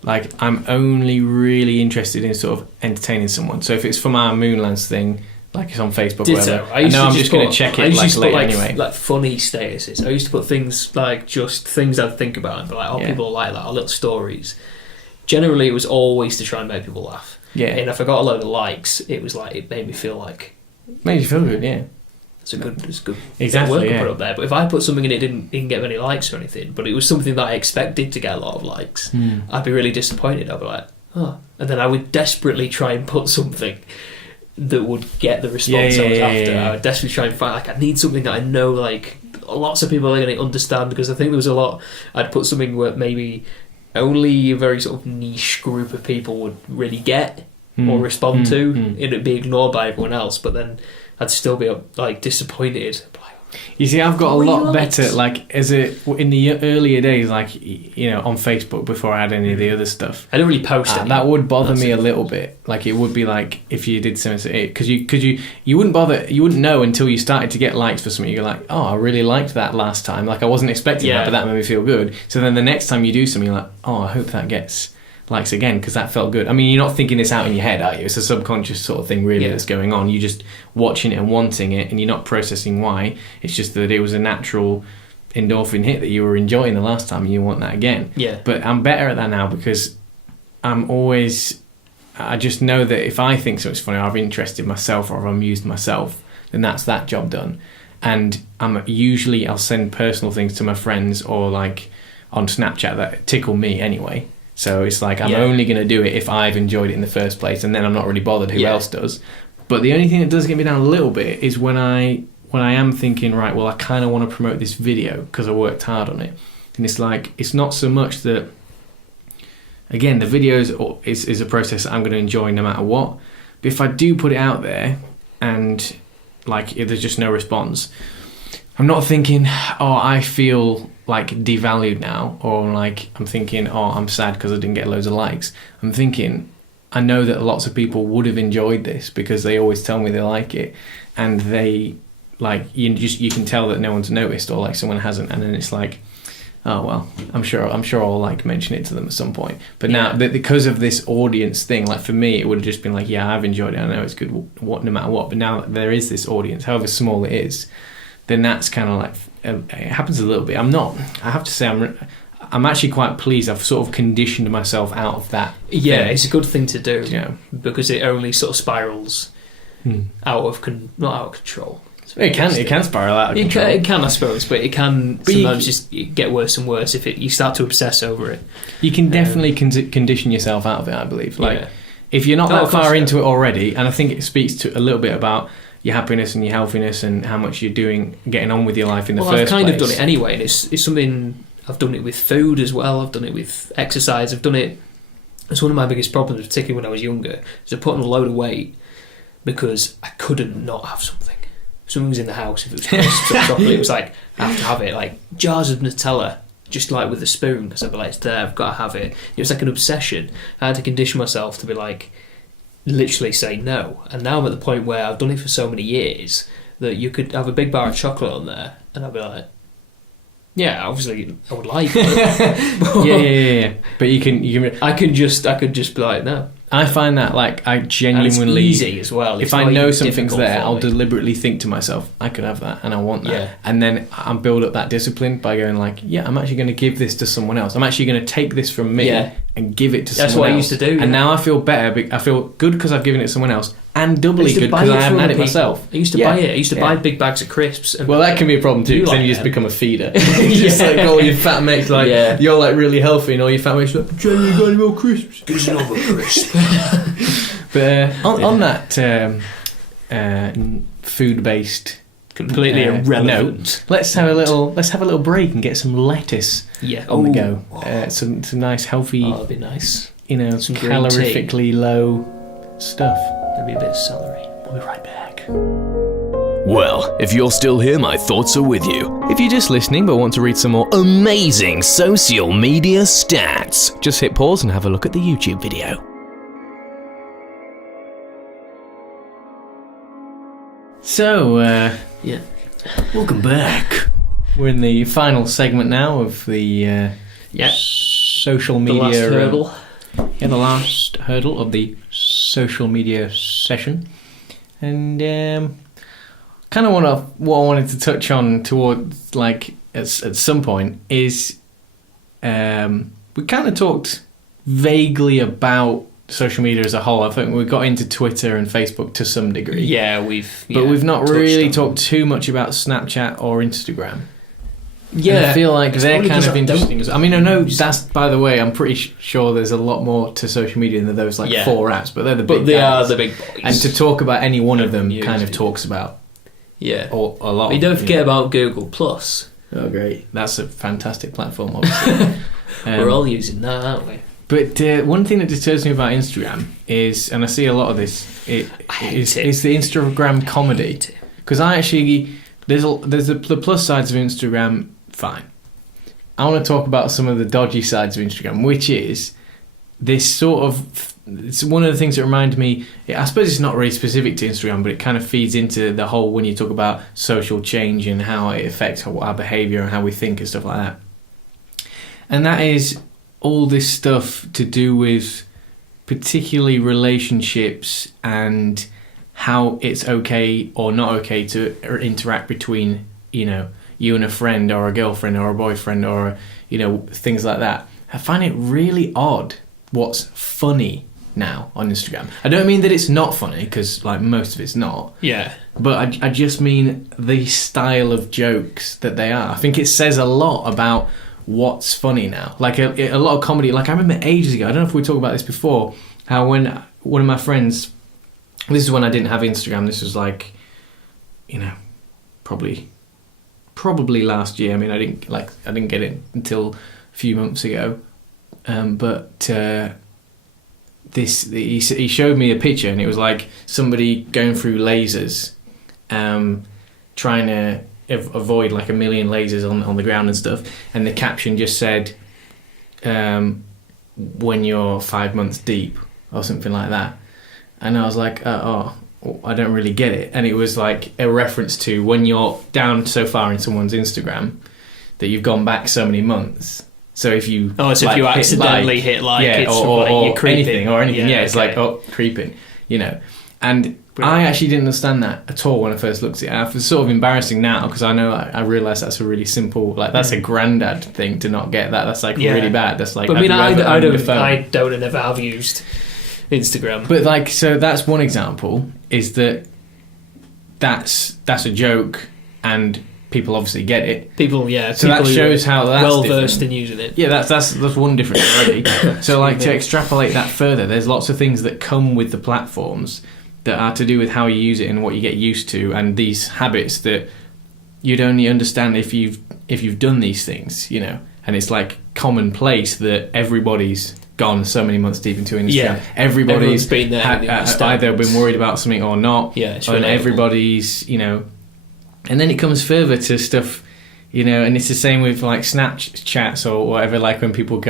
I'm only really interested in sort of entertaining someone. So if it's from our Moonlands thing, it's on Facebook or whatever, I know I'm just going to check it later anyway. Like funny statuses. I used to put things just things I'd think about and be like, people like that, or little stories. Generally, it was always to try and make people laugh. Yeah. And if I got a load of likes, it was it made me feel like... Made you feel good, yeah. It's good exactly, work I put up there. But if I put something in it didn't get many likes or anything, but it was something that I expected to get a lot of likes, I'd be really disappointed. I'd be like, oh. And then I would desperately try and put something that would get the response I was after. I would desperately try and find, I need something that I know, lots of people are going to understand, because I think there was a lot, I'd put something where maybe only a very sort of niche group of people would really get or respond to. It'd be ignored by everyone else, but then... I'd still be disappointed. Like, You see, I've got a What are lot your better, likes? like, in the earlier days, like, you know, on Facebook before I had any of the other stuff. I don't really post it. That would bother me a little bit. Like, it would be like, if you did something, because you wouldn't know until you started to get likes for something. You're like, oh, I really liked that last time. Like, I wasn't expecting that, but that made me feel good. So then the next time you do something, you're like, oh, I hope that gets likes again, because that felt good. I mean, you're not thinking this out in your head, are you? It's a subconscious sort of thing, really, that's going on. You're just watching it and wanting it, and you're not processing why. It's just that it was a natural endorphin hit that you were enjoying the last time, and you want that again. Yeah. But I'm better at that now, because I just know that if I think something's funny, or I've interested myself, or I've amused myself, then that's that job done. And I'll send personal things to my friends, or like on Snapchat that tickle me anyway. So it's like, I'm only going to do it if I've enjoyed it in the first place, and then I'm not really bothered who else does. But the only thing that does get me down a little bit is when I am thinking, right, well, I kind of want to promote this video because I worked hard on it. And it's like, it's not so much that, again, the video is a process that I'm going to enjoy no matter what. But if I do put it out there and, like, if there's just no response, I'm not thinking, oh, I feel like devalued now, or like I'm thinking, oh, I'm sad because I didn't get loads of likes. I'm thinking, I know that lots of people would have enjoyed this because they always tell me they like it, and they like you can tell that no one's noticed, or like someone hasn't, and then it's like, oh well, I'm sure I'll like mention it to them at some point. But now because of this audience thing, like for me, it would have just been like, yeah, I've enjoyed it, I know it's good, no matter what. But now that there is this audience, however small it is, then that's kind of like, it happens a little bit. I have to say, I'm actually quite pleased. I've sort of conditioned myself out of that. Yeah, it's a good thing to do, because it only sort of spirals not out of control. It can spiral out of control. It can, I suppose, but it can sometimes just get worse and worse if you start to obsess over it. You can definitely condition yourself out of it, I believe. Like, if you're not that far into it already, and I think it speaks to a little bit about your happiness and your healthiness and how much you're getting on with your life in the first place. I've kind of done it anyway, and it's something, I've done it with food as well, I've done it with exercise, I've done it, it's one of my biggest problems, particularly when I was younger, is I put on a load of weight because I couldn't not have something. If something was in the house, if it was crisps or chocolate, it was like, I have to have it, like jars of Nutella, just like with a spoon, because I'd be like, it's there, I've got to have it. It was like an obsession. I had to condition myself to be like, literally say no. And now I'm at the point where I've done it for so many years that you could have a big bar of chocolate on there and I'd be like, yeah, obviously I would like it. yeah. But you can I could just be like, no. I find that, like, I genuinely, and it's easy as well. If I know something's there, I'll deliberately think to myself, I could have that and I want that. Yeah. And then I build up that discipline by going like, yeah, I'm actually going to give this to someone else. I'm actually going to take this from me and give it to someone else. That's what I used to do. Yeah. And now I feel better. I feel good because I've given it to someone else, and doubly good because I haven't had it myself. I used to buy it. I used to buy big bags of crisps. And well, that can be a problem too, because then you just become a feeder. Just like all your fat mates, like you're like really healthy, and all your fat mates are like, Jamie, you got any more crisps? Give us another crisp. But on that food-based, completely irrelevant note, let's have a little break and get some lettuce on the go. Some nice healthy. Oh, that'd be nice. Some calorifically low stuff. There'd be a bit of celery. We'll be right back. Well, if you're still here, my thoughts are with you. If you're just listening but want to read some more amazing social media stats, just hit pause and have a look at the YouTube video. So, welcome back. We're in the final segment now of the social media. The last hurdle. The last hurdle of the social media session. And kind of what I wanted to touch on towards, like, at some point is we kind of talked vaguely about social media as a whole. I think we got into Twitter and Facebook to some degree. Yeah, but we've not really talked too much about Snapchat or Instagram. Yeah, and I feel like they're kind of interesting. I mean, I know that's, by the way, I'm pretty sure there's a lot more to social media than those 4 apps, but they're the big. But they are the big boys. And to talk about any one of them kind of talks about a lot. But don't forget about Google Plus. Oh, great! That's a fantastic platform. Obviously, we're all using that, aren't we? But one thing that deters me about Instagram is, and I see a lot of this, is the Instagram comedy. Because I actually the plus sides of Instagram, fine. I want to talk about some of the dodgy sides of Instagram, which is this sort of... It's one of the things that remind me... I suppose it's not really specific to Instagram, but it kind of feeds into the whole when you talk about social change and how it affects our behaviour and how we think and stuff like that. And that is all this stuff to do with particularly relationships and how it's okay or not okay to interact between, you and a friend or a girlfriend or a boyfriend or, things like that. I find it really odd what's funny now on Instagram. I don't mean that it's not funny, because most of it's not. Yeah. But I just mean the style of jokes that they are. I think it says a lot about what's funny now. A lot of comedy. I remember ages ago, I don't know if we talked about this before, how when one of my friends... This is when I didn't have Instagram. This was probably last year. I mean, I didn't get it until a few months ago. He showed me a picture, and it was like somebody going through lasers, trying to avoid a million lasers on the ground and stuff. And the caption just said, "When you're 5 months deep," or something like that. And I was like, I don't really get it. And it was like a reference to when you're down so far in someone's Instagram that you've gone back so many months. So if you... if you accidentally hit it's or you're creeping. anything. Yeah, it's creeping, And I actually didn't understand that at all when I first looked at it. It's sort of embarrassing now, because I know I realise that's a really simple... that's a granddad thing to not get that. That's really bad. That's But I mean, I don't and never have used Instagram. But so that's one example, is that's a joke, and people obviously get it. So that shows how that's well versed different. in using it. Yeah, that's one difference already. So to extrapolate that further, there's lots of things that come with the platforms that are to do with how you use it and what you get used to, and these habits that you'd only understand if you've done these things, And it's commonplace that everybody's gone so many months deep into Instagram. Yeah. Everybody's been there. Either been worried about something or not. Yeah, it's and everybody's, and then it comes further to stuff, and it's the same with Snapchats or whatever, when people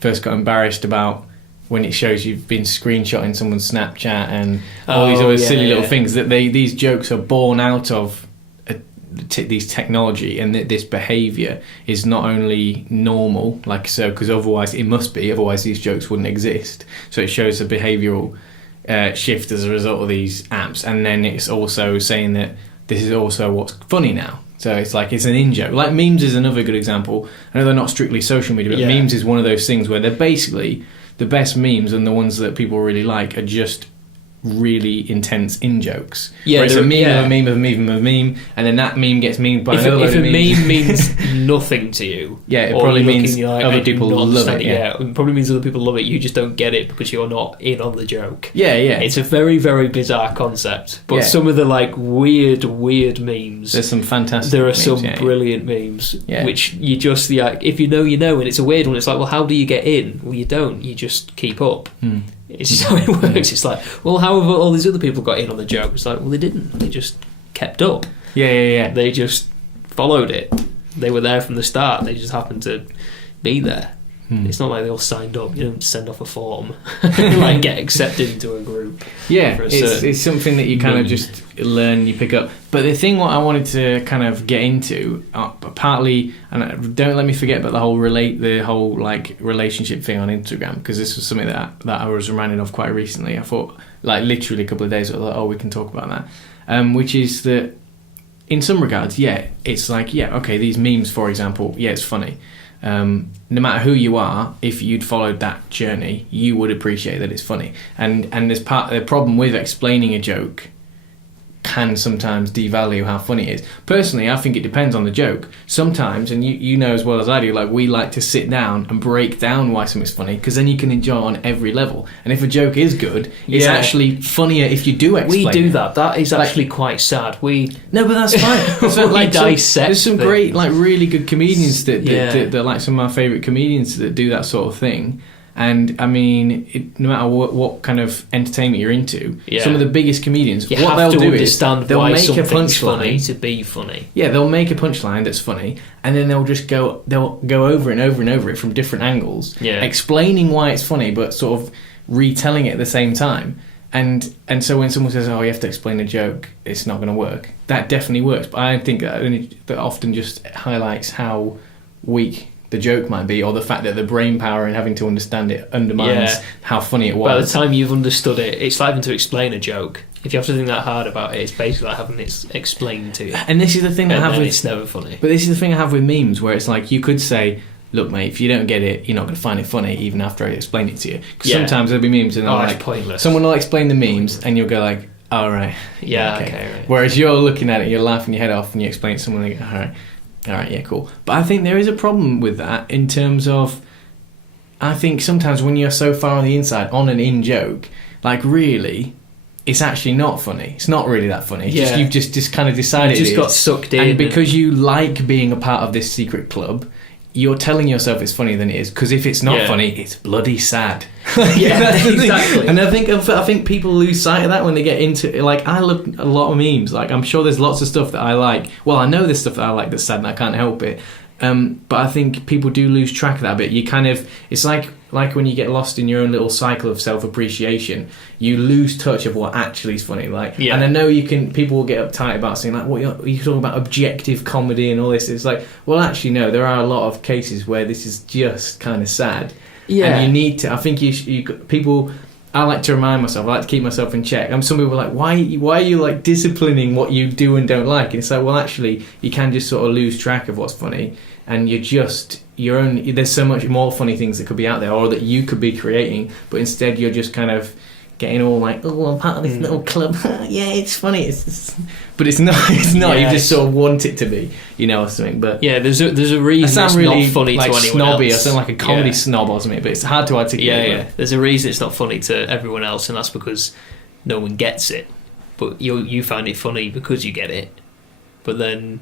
first got embarrassed about when it shows you've been screenshotting someone's Snapchat and all these other silly little things, that these jokes are born out of these technology, and this behaviour is not only normal, because otherwise these jokes wouldn't exist. So it shows a behavioural shift as a result of these apps, and then it's also saying that this is also what's funny now. So it's it's an in-joke. Memes is another good example. I know they're not strictly social media, but memes is one of those things where they're basically the best memes, and the ones that people really like are just really intense in-jokes. Yeah, it's a meme of a meme of a meme of a meme, and then that meme gets memed by another If a meme. meme means nothing to you, it probably means other people love it. Yeah, it probably means other people love it. You just don't get it because you're not in on the joke. Yeah. It's a very, very bizarre concept. But some of the weird memes. There's some fantastic. There are memes, some brilliant memes, which you just if you know, and it's a weird one. It's well, how do you get in? Well, you don't. You just keep up. It's just how it works. It's well, how have all these other people got in on the joke? It's well, they didn't. They just kept up. Yeah. They just followed it. They were there from the start. They just happened to be there. It's not like they all signed up. You don't send off a form, get accepted into a group. Yeah, it's something that you kind of just learn, you pick up. But the thing what I wanted to kind of get into, partly, and don't let me forget about the whole relationship thing on Instagram, because this was something that I was reminded of quite recently. I thought, literally a couple of days ago, we can talk about that. Which is that, in some regards, it's okay, these memes, for example, it's funny. No matter who you are, if you'd followed that journey, you would appreciate that it's funny. And there's the problem with explaining a joke can sometimes devalue how funny it is. Personally, I think it depends on the joke. Sometimes, and you know as well as I do, we like to sit down and break down why something's funny, because then you can enjoy it on every level. And if a joke is good, it's actually funnier if you do explain We do it. that. That is actually quite sad. No, but that's fine. So, dissect there's some great, really good comedians that Yeah. they're some of my favourite comedians that do that sort of thing. And I mean, no matter what kind of entertainment you're into, some of the biggest comedians, you what have they'll to do understand is they'll why make a something's funny punchline to be funny. Yeah, they'll make a punchline that's funny, and then they'll go over and over and over it from different angles, explaining why it's funny, but sort of retelling it at the same time. And so when someone says, "Oh, you have to explain a joke," it's not going to work. That definitely works, but I think that often just highlights how weak the joke might be, or the fact that the brain power in having to understand it undermines how funny it was. By the time you've understood it, it's like having to explain a joke. If you have to think that hard about it, it's basically like having it explained to you. And this is the thing that I have with... it's never funny. But this is the thing I have with memes, where it's like, you could say, "Look, mate, if you don't get it, you're not going to find it funny, even after I explain it to you." Because sometimes there'll be memes and they're like... pointless. Someone will explain the memes, and you'll go like, "Oh, right. Yeah, okay, right. Whereas you're looking at it, you're laughing your head off, and you explain it to someone, and they go, all right, yeah, cool. But I think there is a problem with that in terms of, I think sometimes when you're so far on the inside on an in-joke, like really, it's actually not funny. It's not really that funny. Yeah. You've just kind of decided You just got sucked in. And because you like being a part of this secret club, you're telling yourself it's funnier than it is. Because if it's not funny, it's bloody sad. That's the exactly. And I think people lose sight of that when they get into, like, I love a lot of memes. Like, I'm sure there's lots of stuff that I like. Well, I know there's stuff that I like that's sad and I can't help it. But I think people do lose track of that a bit. You kind of, it's like when you get lost in your own little cycle of self-appreciation, you lose touch of what actually is funny. And I know people will get uptight about saying, like, what you're talking about objective comedy and all this. It's like, well, actually, no, there are a lot of cases where this is just kind of sad. Yeah. And you need to, I think people, I like to remind myself, I like to keep myself in check. Some people are like, why are you like disciplining what you do and don't like? And it's like, well, actually, you can just sort of lose track of what's funny, and there's so much more funny things that could be out there, or that you could be creating, but instead you're just kind of getting all like, "Oh, I'm part of this little club." Yeah, it's funny. But it's not. It's not. You just sort of want it to be, or something. But yeah, there's a reason it's really not funny like to anyone snobby. else. I sound like a comedy snob or something, but it's hard to articulate. Yeah. There's a reason it's not funny to everyone else, and that's because no one gets it. But you find it funny because you get it. But then,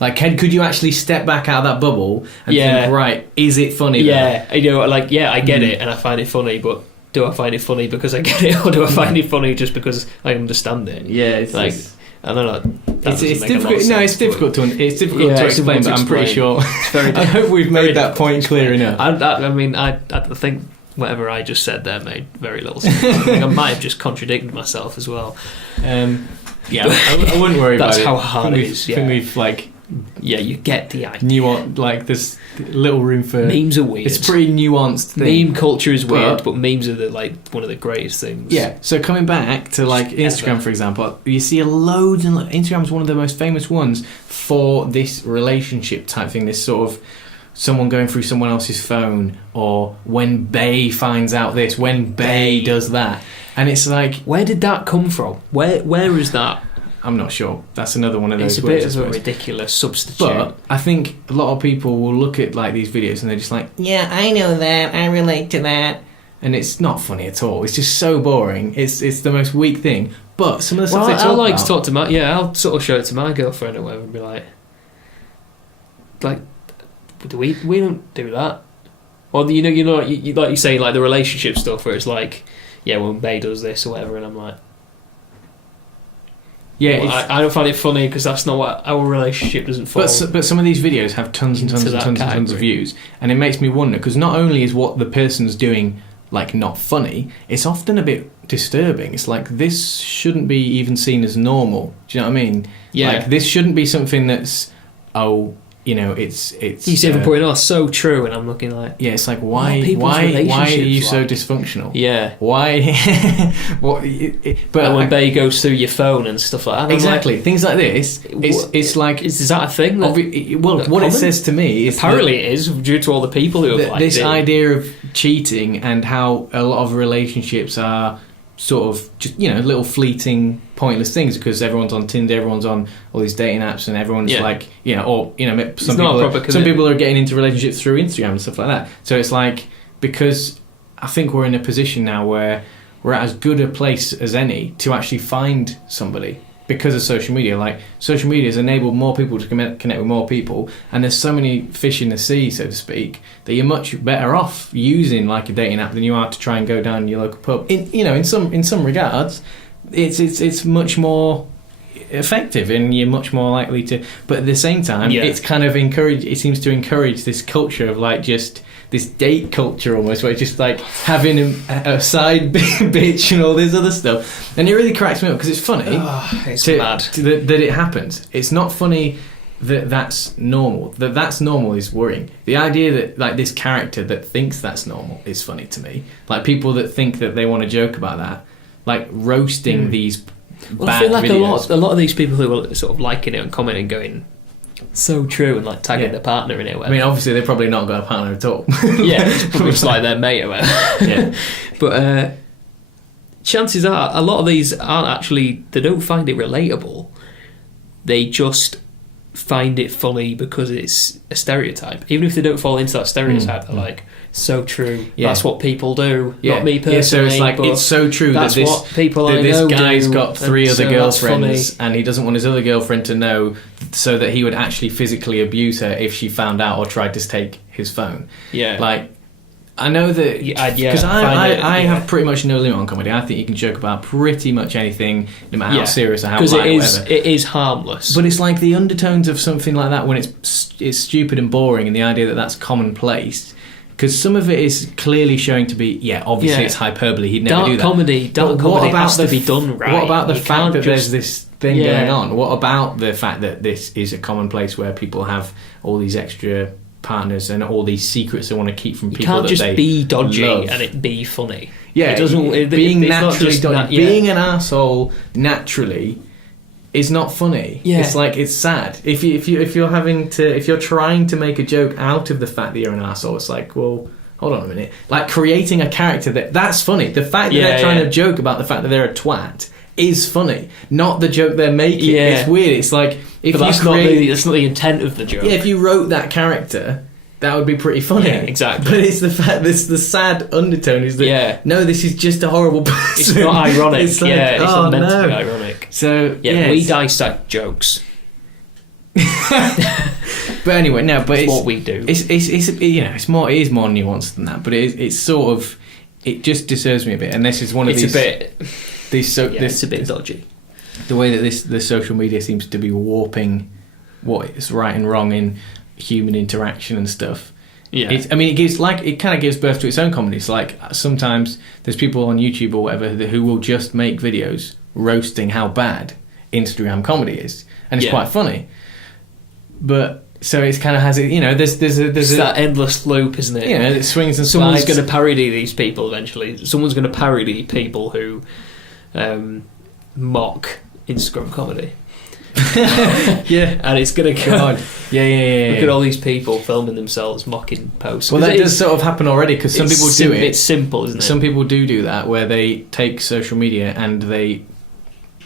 like, could you actually step back out of that bubble and think, right, is it funny? Yeah, I get it, and I find it funny, but do I find it funny because I get it, or do I find it funny just because I understand it? Yeah, it's like, I don't know. It's difficult. No, it's difficult to explain, but I'm pretty sure. It's very I hope we've made that point clear enough. I think whatever I just said there made very little sense. I think I might have just contradicted myself as well. I wouldn't worry about it. That's how hard it is. I think we've you get the idea. There's little room for... Memes are weird. It's a pretty nuanced thing. Meme culture is weird, but memes are one of the greatest things. Yeah, so coming back to Instagram, for example, you see loads, and Instagram's one of the most famous ones for this relationship type thing, this sort of someone going through someone else's phone, or when Bae finds out this, when Bae does that. And it's like... Where did that come from? Where is that? I'm not sure. That's another one of those words. It's a bit of a ridiculous substitute. But I think a lot of people will look at these videos and they're just like, yeah, I know that, I relate to that. And it's not funny at all. It's just so boring. It's the most weak thing. But some of the stuff they talk about... to talk to my... Yeah, I'll sort of show it to my girlfriend or whatever and be like, we don't do that. Or, you like you say, like the relationship stuff where it's like, yeah, when Bae does this or whatever, and I'm like... Yeah, I don't find it funny because that's not what our relationship doesn't fall. But some of these videos have tons and tons and tons and tons of views, and it makes me wonder, because not only is what the person's doing not funny, it's often a bit disturbing. It's like, this shouldn't be even seen as normal. Do you know what I mean? Yeah. This shouldn't be something that's it's. You see everyone putting, so true, and I'm looking like, yeah, it's like, why are you so dysfunctional? Yeah. Why? But when Bae goes through your phone and stuff like that, exactly, things like this. It's like, is that a thing? What it says to me is apparently it is, due to all the people who have this idea of cheating, and how a lot of relationships are sort of just little fleeting pointless things, because everyone's on Tinder, everyone's on all these dating apps, and everyone's some people are getting into relationships through Instagram and stuff like that. So it's like, because I think we're in a position now where we're at as good a place as any to actually find somebody. because of social media. Like, social media has enabled more people to connect with more people, and there's so many fish in the sea, so to speak, that you're much better off using like a dating app than you are to try and go down your local pub. In some regards, it's much more effective, and you're much more likely to. But at the same time, it's kind of it seems to encourage this culture of like just this date culture almost, where it's just like having a side bitch and all this other stuff, and it really cracks me up because it's funny. It's mad that it happens. It's not funny that that's normal. That's normal is worrying. The idea that like this character that thinks that's normal is funny to me. Like people that think that they want to joke about that, like roasting these. Well, I feel like a lot of these people who are sort of liking it and commenting, going, so true, and like tagging their partner in it. I mean, obviously they've probably not got a partner at all. Yeah, it's probably just like their mate or whatever. Yeah, but chances are a lot of these aren't actually. They don't find it relatable. They just find it funny because it's a stereotype. Even if they don't fall into that stereotype, they're like, so true. Yeah. That's what people do. Not me personally. Yeah, so it's like it's so true that this guy's got 3 other girlfriends, and he doesn't want his other girlfriend to know, so that he would actually physically abuse her if she found out or tried to take his phone. Yeah, like I know that because I have pretty much no limit on comedy. I think you can joke about pretty much anything, no matter how serious or how light or whatever. It is harmless. But it's like the undertones of something like that when it's stupid and boring, and the idea that that's commonplace. Because some of it is clearly showing to be, obviously it's hyperbole. He'd never do that. Dark comedy has to be done right. What about the fact that there's this thing going on? What about the fact that this is a commonplace where people have all these extra partners and all these secrets they want to keep from people that they love? You can't just be dodgy and it be funny. Yeah, it doesn't. Being naturally dodgy, being an arsehole naturally is not funny. Yeah. It's like, it's sad. If you're trying to make a joke out of the fact that you're an arsehole, it's like, well, hold on a minute. Like creating a character that's funny. The fact that they're trying to joke about the fact that they're a twat is funny, not the joke they're making. Yeah. It's weird. It's like that's not the intent of the joke. Yeah, if you wrote that character, that would be pretty funny. Yeah, exactly. But it's the fact, the sad undertone is that no, this is just a horrible person. It's not ironic. It's like, it's not meant to be ironic. So we dissect jokes. But anyway, no, but it's what we do. It's it is more nuanced than that. But it's sort of, it just disturbs me a bit. And this is one of these. It's a bit dodgy. The way that the social media seems to be warping what is right and wrong in human interaction and stuff. Yeah, it kind of gives birth to its own comedy. It's like sometimes there's people on YouTube or whatever who will just make videos roasting how bad Instagram comedy is, and it's quite funny. But so it's kind of has it. There's that endless loop, isn't it? It swings and someone's slides. Going to parody these people eventually. Someone's going to parody people who mock Instagram comedy. And it's gonna go. Look at all these people filming themselves mocking posts. Well, that does sort of happen already, because some people do it. It's simple, isn't it? Some people do that, where they take social media and they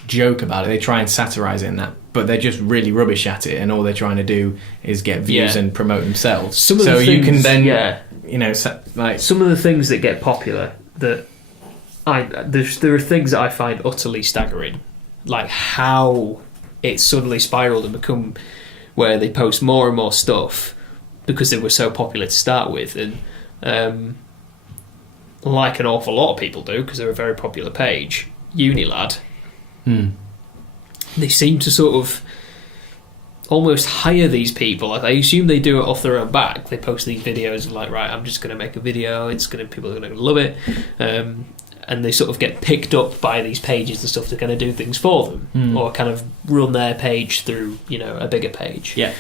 joke about it. They try and satirise it in that, but they're just really rubbish at it, and all they're trying to do is get views and promote themselves. Some of the things, you can then, like some of the things that get popular, there are things that I find utterly staggering, like how it suddenly spiraled and become where they post more and more stuff because they were so popular to start with, and like an awful lot of people do, because they're a very popular page, Unilad, they seem to sort of almost hire these people. Like, I assume they do it off their own back. They post these videos and like, right, I'm just going to make a video, people are going to love it, and they sort of get picked up by these pages and stuff to kind of do things for them, or kind of run their page through, a bigger page. Yeah.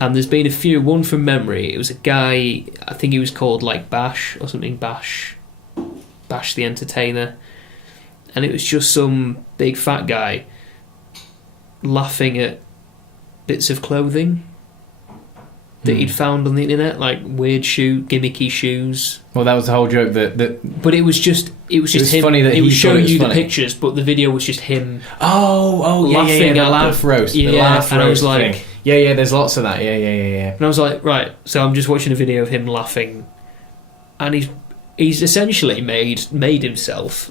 And there's been a few. One from memory. It was a guy. I think he was called like Bash or something. Bash the Entertainer, and it was just some big fat guy laughing at bits of clothing that he'd found on the internet, like weird gimmicky shoes. Well, that was the whole joke. But it was just him. Funny that it was showing you the pictures, but the video was just him. Laughing at laugh roast. Yeah, the laugh and roast I was like, thing. Yeah. There's lots of that. Yeah. And I was like, right. So I'm just watching a video of him laughing, and he's essentially made himself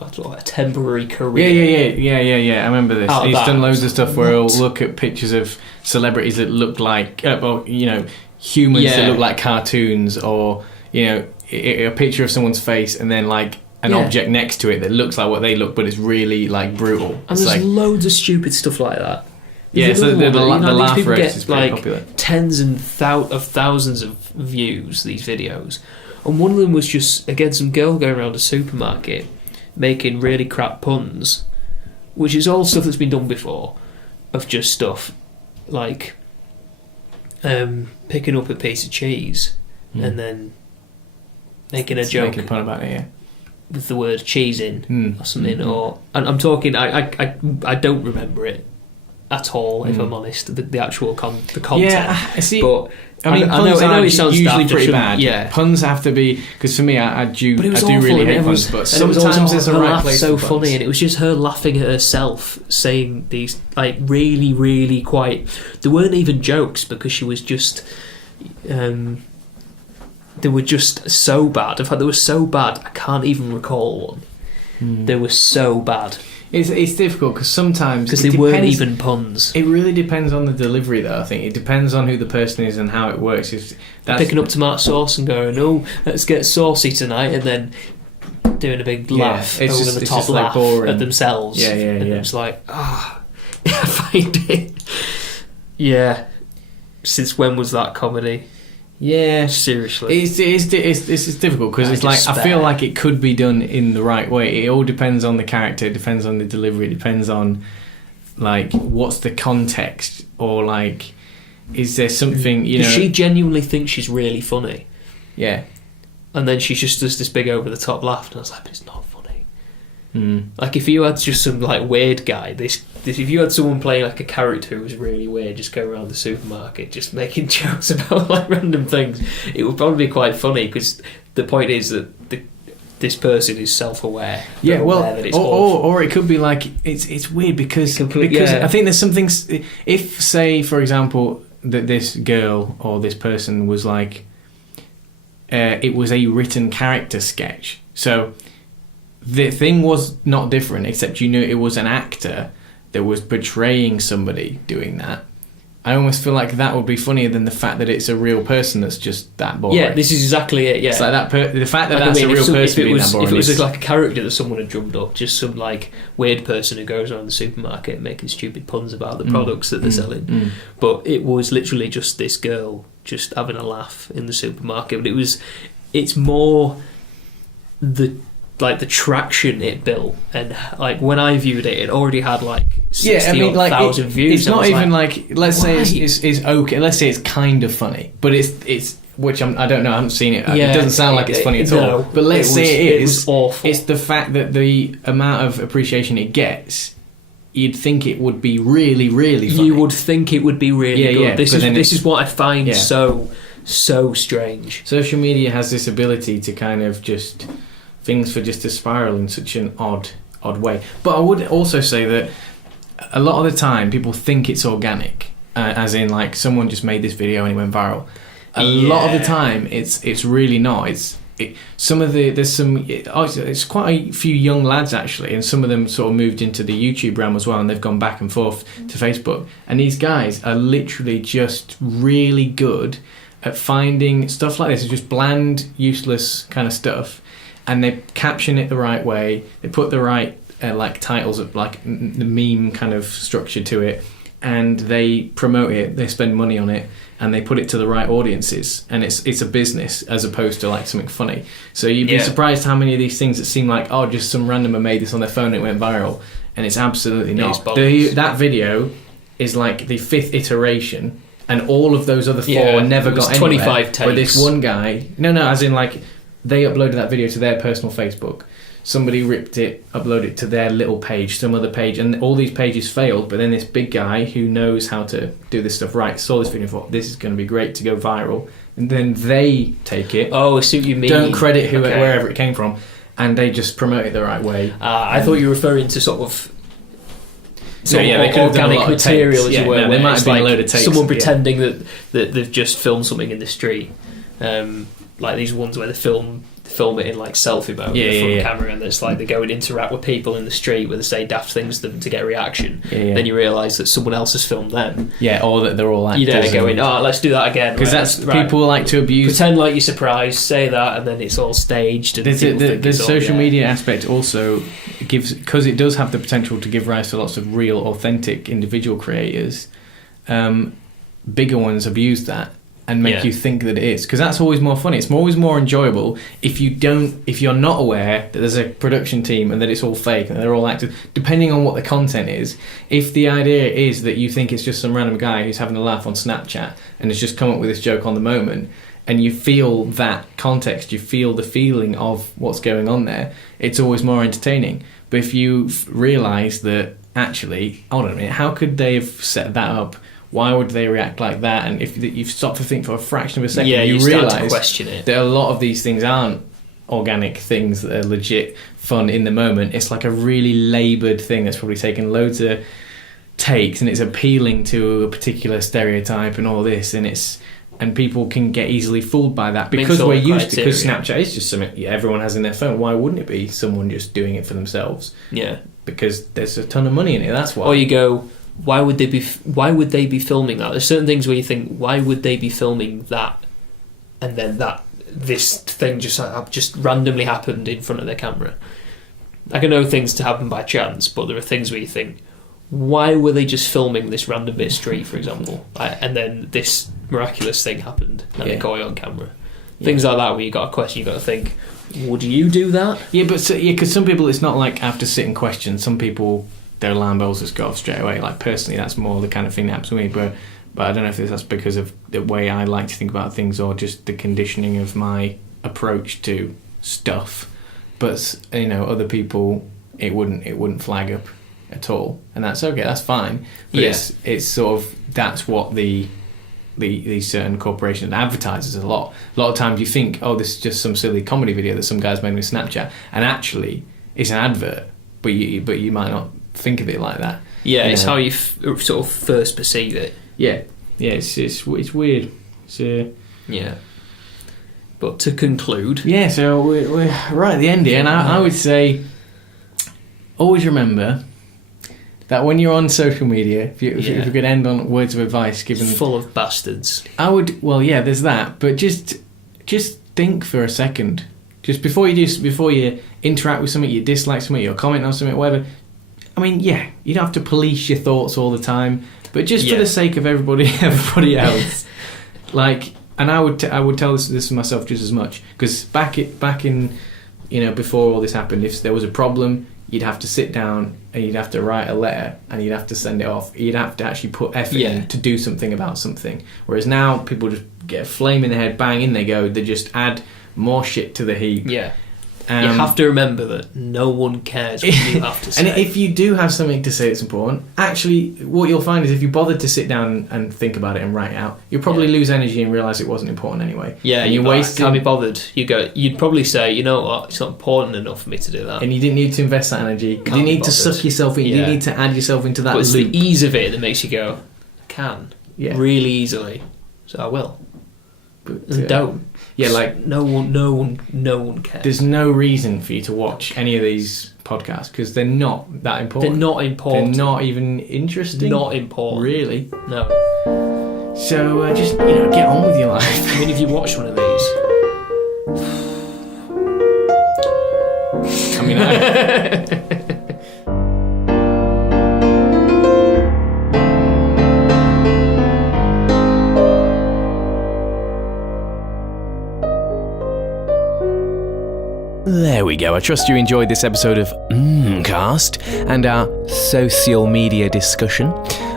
a temporary career. Yeah. I remember this. He's done loads of stuff where he'll look at pictures of celebrities that look like, humans that look like cartoons, or a picture of someone's face and then like an object next to it that looks like what they look, but it's really like brutal. And there's loads of stupid stuff like that. Yeah, so the laugh rate is pretty like popular. Tens of thousands of views, these videos. And one of them was just, again, some girl going around a supermarket making really crap puns, which is all stuff that's been done before, of just stuff like picking up a piece of cheese and then making a joke. Making a pun about it, yeah. With the word cheese in or something. Or, and I'm talking, I don't remember it at all, if I'm honest, the actual the content. Yeah, I see. But I mean, I know it sounds usually daft, pretty bad. Yeah, puns have to be, because for me, I do awful, really hate puns. But sometimes it's a right place. So for funny, puns. and it was just her laughing at herself, saying these like really, really quite. They weren't even jokes because she was just. They were just so bad. In fact, they were so bad I can't even recall one. They were so bad. It's difficult because sometimes because they weren't even puns. It really depends on the delivery, though. I think it depends on who the person is and how it works. Picking up tomato sauce and going, "Oh, let's get saucy tonight," and then doing a big laugh over the top laugh at themselves. Yeah. It's like, I find it. Yeah. Since when was that comedy? Yeah, seriously, it's difficult because it's like I feel like it could be done in the right way. It all depends on the character, it depends on the delivery, it depends on like what's the context, or like is there something Does she genuinely think she's really funny? Yeah, and then she just does this big over the top laugh, and I was like, but it's not funny. Like if you had just some like weird guy, this if you had someone playing like a character who was really weird, just going around the supermarket just making jokes about like random things, it would probably be quite funny, because the point is that this person is self-aware. Yeah, well, that it's or it could be like it's weird because I think there's some things. If say for example that this girl or this person was like it was a written character sketch, so the thing was not different, except you knew it was an actor that was portraying somebody doing that. I almost feel like that would be funnier than the fact that it's a real person that's just that boring. Yeah, this is exactly it. Yeah, it's like the fact that that's a real person being that boring. If it was like a character that someone had drummed up, just some like weird person who goes around the supermarket making stupid puns about the products that they're selling, but it was literally just this girl just having a laugh in the supermarket. But it's more the traction it built, and like when I viewed it, it already had like 60,000 views. It's not even like let's say it's okay. Let's say it's kind of funny, but it's which I don't know. I haven't seen it. It doesn't sound like it's funny at all. But let's say it is. It was awful. It's the fact that the amount of appreciation it gets. You'd think it would be really, really funny. You would think it would be really good. This is what I find so strange. Social media has this ability to kind of just things for just to spiral in such an odd way. But I would also say that a lot of the time people think it's organic, as in like someone just made this video and it went viral. A lot of the time it's really not. It's quite a few young lads actually, and some of them sort of moved into the YouTube realm as well, and they've gone back and forth to Facebook. And these guys are literally just really good at finding stuff like this. It's just bland, useless kind of stuff. And they caption it the right way. They put the right like titles of like the meme kind of structure to it, and they promote it. They spend money on it, and they put it to the right audiences. And it's a business as opposed to like something funny. So you'd be surprised how many of these things that seem like just some randomer made this on their phone and it went viral, and it's absolutely not. That video is like the 5th iteration, and all of those other 4 never got anywhere. 25 takes. But this one guy, as in like. They uploaded that video to their personal Facebook. Somebody ripped it, uploaded it to their little page, some other page, and all these pages failed. But then this big guy who knows how to do this stuff right saw this video and thought, this is going to be great to go viral. And then they take it. Oh, I see what you mean. Don't credit wherever it came from. And they just promote it the right way. I thought you were referring to sort of they could organic material, as you were. There might have been a load of takes. Someone pretending that they've just filmed something in the street. Like these ones where they film film it in like selfie mode, Yeah, the front yeah. camera, and it's like they go and interact with people in the street where they say daft things to them to get a reaction. Yeah. Then you realise that someone else has filmed them. Yeah, or that they're all actors. You don't go in, let's do that again. Because that's people like to abuse. Pretend like you're surprised, say that, and then it's all staged. And The social media aspect also gives, because it does have the potential to give rise to lots of real, authentic individual creators. Bigger ones abuse that and make you think that it is, because that's always more funny. It's always more enjoyable if you're not aware that there's a production team and that it's all fake and they're all actors. Depending on what the content is, if the idea is that you think it's just some random guy who's having a laugh on Snapchat and has just come up with this joke on the moment, and you feel that context, you feel the feeling of what's going on there, it's always more entertaining. But if you realise that actually, hold on a minute, how could they have set that up? Why would they react like that? And if you stop to think for a fraction of a second, you start realise to question it. that a lot of these things aren't organic things that are legit fun in the moment. It's like a really laboured thing that's probably taken loads of takes, and it's appealing to a particular stereotype and all this, and people can get easily fooled by that because we're used to, because Snapchat is just something everyone has in their phone. Why wouldn't it be someone just doing it for themselves? Yeah, because there's a ton of money in it. That's why. Or you go, why would they be filming that? There's certain things where you think, why would they be filming that? And then this thing just randomly happened in front of their camera. I can know things to happen by chance, but there are things where you think, why were they just filming this random bit of street, for example, and then this miraculous thing happened and they got it on camera? Things like that where you got a question, you got to think, would you do that? Yeah, but because some people, it's not like after sitting questions. Some people, their alarm bells just go off straight away. Like personally, that's more the kind of thing that happens to me. But I don't know if that's because of the way I like to think about things or just the conditioning of my approach to stuff. But other people, it wouldn't flag up at all, and that's okay. That's fine. But it's sort of, that's what these certain corporations advertises a lot. A lot of times you think, this is just some silly comedy video that some guy's made with Snapchat, and actually it's an advert. But you might not think of it like that. Yeah, it's how you sort of first perceive it. Yeah, it's weird. Yeah. But to conclude, so we're right at the end here, and I would say, always remember that when you're on social media, if we could end on words of advice given, full of bastards, I would. Well, there's that, but just think for a second, just before you interact with something, you dislike something, you comment on something, whatever. I mean, you don't have to police your thoughts all the time, but just for the sake of everybody else, like. And I would tell this to myself just as much, because back in before all this happened, if there was a problem, you'd have to sit down and you'd have to write a letter and you'd have to send it off. You'd have to actually put effort in to do something about something. Whereas now people just get a flame in their head, bang, in they go. They just add more shit to the heap. Yeah. You have to remember that no one cares what you have to say. And if you do have something to say that's important, actually, what you'll find is if you bothered to sit down and think about it and write it out, you'll probably lose energy and realise it wasn't important anyway. Yeah, and you can't be bothered. You'd probably say, you know what, it's not important enough for me to do that. And you didn't need to invest that energy. You didn't need to suck yourself in. You didn't need to add yourself into that loop. It's the ease of it that makes you go, I can. Really easily. So I will. But don't. Yeah, like no one cares. There's no reason for you to watch any of these podcasts because they're not that important. They're not important. They're not even interesting. Not important. Really? No. So just get on with your life. I mean, if you watch one of these, I mean, There we go. I trust you enjoyed this episode of Mmmcast and our social media discussion.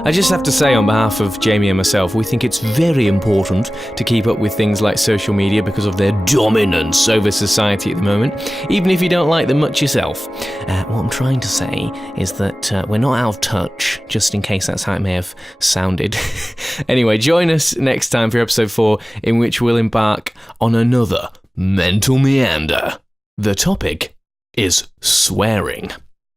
I just have to say, on behalf of Jamie and myself, we think it's very important to keep up with things like social media because of their dominance over society at the moment, even if you don't like them much yourself. What I'm trying to say is that we're not out of touch, just in case that's how it may have sounded. Anyway, join us next time for episode 4, in which we'll embark on another mental meander. The topic is swearing.